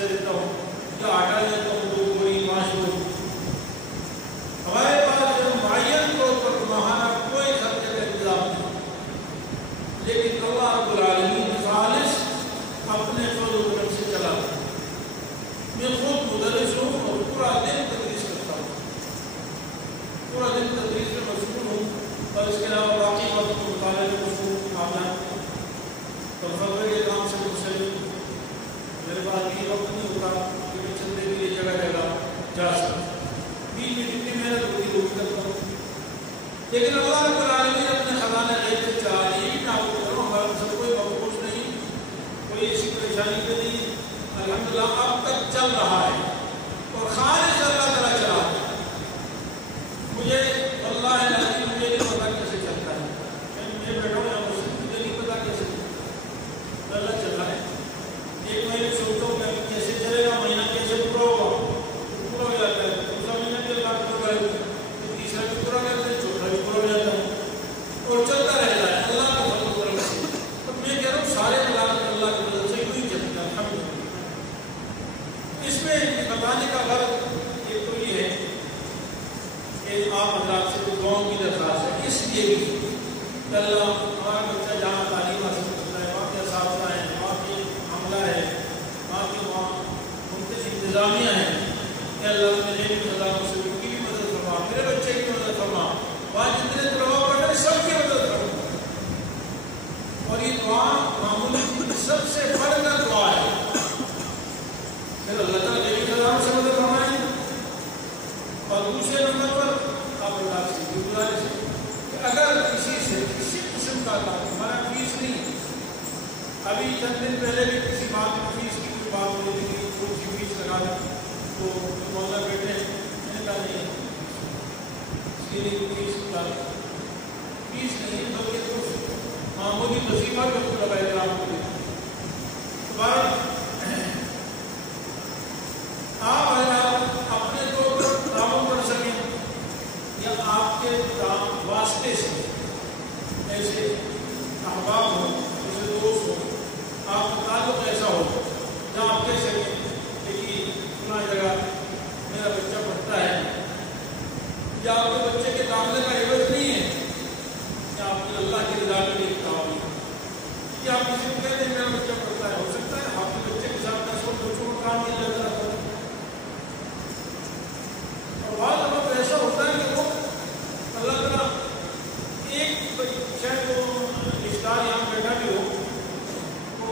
تھوڑا چلنے کے لیے جگہ جگہ جا سکتا ہوں، بیچ میں جتنی محنت ہوتی وہ بھی کرتا ہوں، لیکن اللہ رب العالمین اپنے خزانہ غیب سے چاہ یہ بھی میں آپ کو کروں ہمارا سب کوئی مخصوص نہیں، کوئی ایسی پریشانی کے نہیں، الحمدللہ اب تک چل رہا ہے اور خالص اللہ تعالیٰ چلا ہے۔ مجھے اللہ العظیم مجھے نہیں پتا کیسے چلتا ہے، میں بیٹھا ہوں مجھے نہیں پتا کیسے اللہ چل رہا ہے۔ ایک مہینے سوچتا ہوں کہ کیسے چلے گا، مہینہ کیسے پورا ہوگا، پورا ہو جاتا ہے، دوسرا مہینہ بھی اللہ کا ہے، تیسرا بھی پورا کرتا ہے، چوتھا بھی پورا ہو جاتا ہے اور چلتا رہتا ہے اللہ کا فضل و کرم سے۔ تو میں کہہ رہا ہوں سارے علاقے اللہ کی مدد سے کوئی چلتا ہے الحمدللہ۔ اس میں بتانے کا غرض یہ تو یہ ہے کہ آپ حضرات سے دعاؤں کی درخواست ہے، اس لیے بھی کہ اللہ ہمارا بچہ جہاں تعلیم حاصل کرتا ہے وہاں کے اساتذہ ہیں، وہاں کی عملہ ہے، وہاں کے مختلف انتظامیہ ہیں کہ اللہ میرے بھی خزانوں سے ان کی بھی مدد فرما، میرے بچے کی مدد فرما، وہاں جتنے طلباء پڑھ رہے ہیں سب کی مدد فرما۔ اور یہ دعا معمولی سب سے بڑھ کر دعا ہے، پھر اللہ تعالیٰ میرے خزانوں سے مدد فرمائیں۔ اور دوسرے نمبر پر آپ اللہ سے گزارش ہے کہ اگر کسی سے کسی قسم کا ہمارا فیس نہیں، ابھی چند دن پہلے بھی کسی بات میں فیس کی کوئی بات ہو رہی تھی، تھوڑی سی فیس لگا دی تو مولانا بیٹے میں نے کہا نہیں اس کے لیے فیس نہیں بلکہ کچھ معمولی وظیفہ جو لگائے گا آپ کو آپ اپنے طور پر کاموں پڑھ سکیں یا آپ کے واسطے سے ایسے احباب ہوں، ایسے دوست ہوں، آپ کا تعلق ایسا ہو جہاں آپ کہہ سکیں کہ فلاں جگہ میرا بچہ پڑھتا ہے، یا آپ کے بچے کے داخلے کا عوض نہیں ہے کہ آپ نے اللہ کی رضا کے لیے کہا ہو، کہ آپ کسی کو کہہ دیں میرا بچہ پڑھتا ہے، ہو سکتا ہے آپ کے بچے کے ساتھ 10 بچوں کو کام مل جاتا ہے۔ بعض وقت ایسا ہوتا ہے کہ وہ اللہ تعالیٰ ایک شاید وہ افطار یہاں بیٹھا بھی ہو تو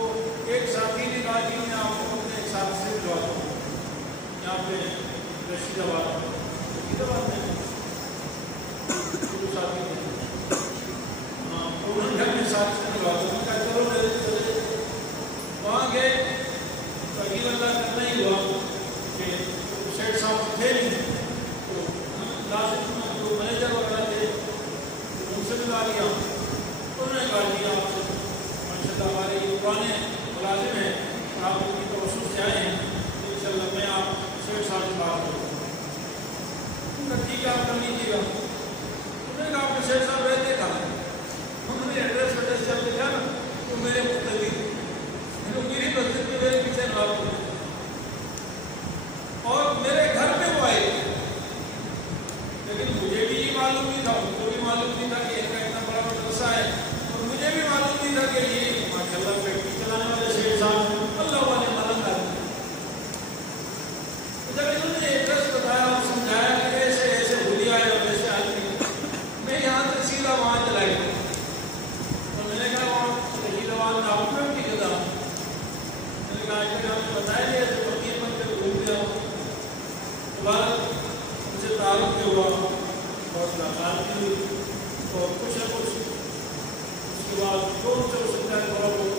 ایک ساتھی نے کہا کہ میں آپ کو اپنے ایک ساتھی سے ملواتا ہوں یہاں پہ رشید آباد میں ساتھی تھے، ہاں انہوں نے اپنے ساتھی سے ملواتا ہوں، کہا چلو میرے وہاں گئے تو عقیل اللہ کرنا ہی ہوا کہ شیخ صاحب تھے نہیں، جو مینیجر وغیرہ تھے ان سے ملا لیا، انہوں نے کہا کہ آپ سے ماشاء اللہ ہمارے یہ پرانے ملازم ہیں اور آپ ان کی توسط سے آئے ہیں، ان شاء اللہ میں آپ شیخ صاحب سے بات کروں گا، ٹھیک ہے آپ کر لیجیے گا۔ انہوں نے کہا آپ کے شیخ صاحب رہتے کہاں، انہوں نے ایڈریس جب دیکھا نا تو میرے مقتدی میری مسجد میں میرے پیچھے نواز ہوئے اور میرے گھر پہ وہ آئے، لیکن مجھے بھی یہ معلوم نہیں تھا، ان کو بھی معلوم نہیں تھا کہ ان کا اتنا بڑا مدرسہ ہے، اور مجھے بھی معلوم نہیں تھا کہ یہ ماشاء اللہ فیکٹری چلانے والے شیخ صاحب اللہ والے ملنگ آدمی۔ جب انہوں نے ایڈریس بتایا اور سمجھایا کہ ایسے ایسے بھولیا ہے اور ایسے آدمی، میں یہاں سے سیدھا وہاں چلا گیا، تو میں نے کہا وہاں شہید آباد میں آپ کو کی جگہ، میں نے کہا کہ بتایا نہیں ایسے فقیر بن کے گھوم گیا ہوں، دوبارہ ان سے تعلق کے ہوا، بہت ملاقات کی ہوئی اور کچھ نہ کچھ اس کے بعد جو ان سے ہو سکتا ہے تھوڑا بہت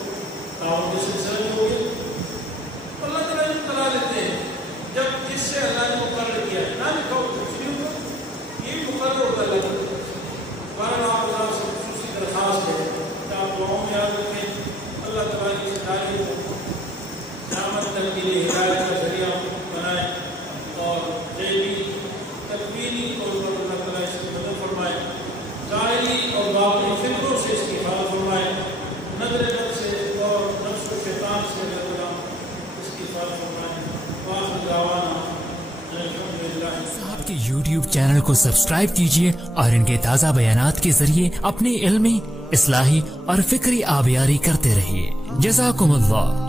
تعاون کے سلسلے میں ہو گیا۔ اللہ تعالیٰ نے کرا دیتے ہیں جب جس سے اللہ نے مقرر کیا ہے، نہ لکھا ہو کچھ نہیں ہوگا، یہ مقرر ہوتا ہے اللہ تعالیٰ۔ بہرحال آپ اللہ سے خصوصی درخواست ہے کہ آپ دعاؤں میں یاد رکھیں، اللہ تعالیٰ کی تعلیم کو قیامت تک کے لیے ہدایت کا ذریعہ بنائیں اور ذہنی تکوینی طور پر اللہ تعالیٰ اس کی مدد فرمائے، ظاہری اور باطنی فکروں سے اس کی حفاظت فرمائے، نظر بد سے اور نفس و شیطان سے اللہ تعالیٰ اس کی حفاظت فرمائے۔ وآخر دعوانا آپ کے YouTube چینل کو سبسکرائب کیجیے اور ان کے تازہ بیانات کے ذریعے اپنی علمی، اصلاحی اور فکری آبیاری کرتے رہیے۔ جزاکم اللہ۔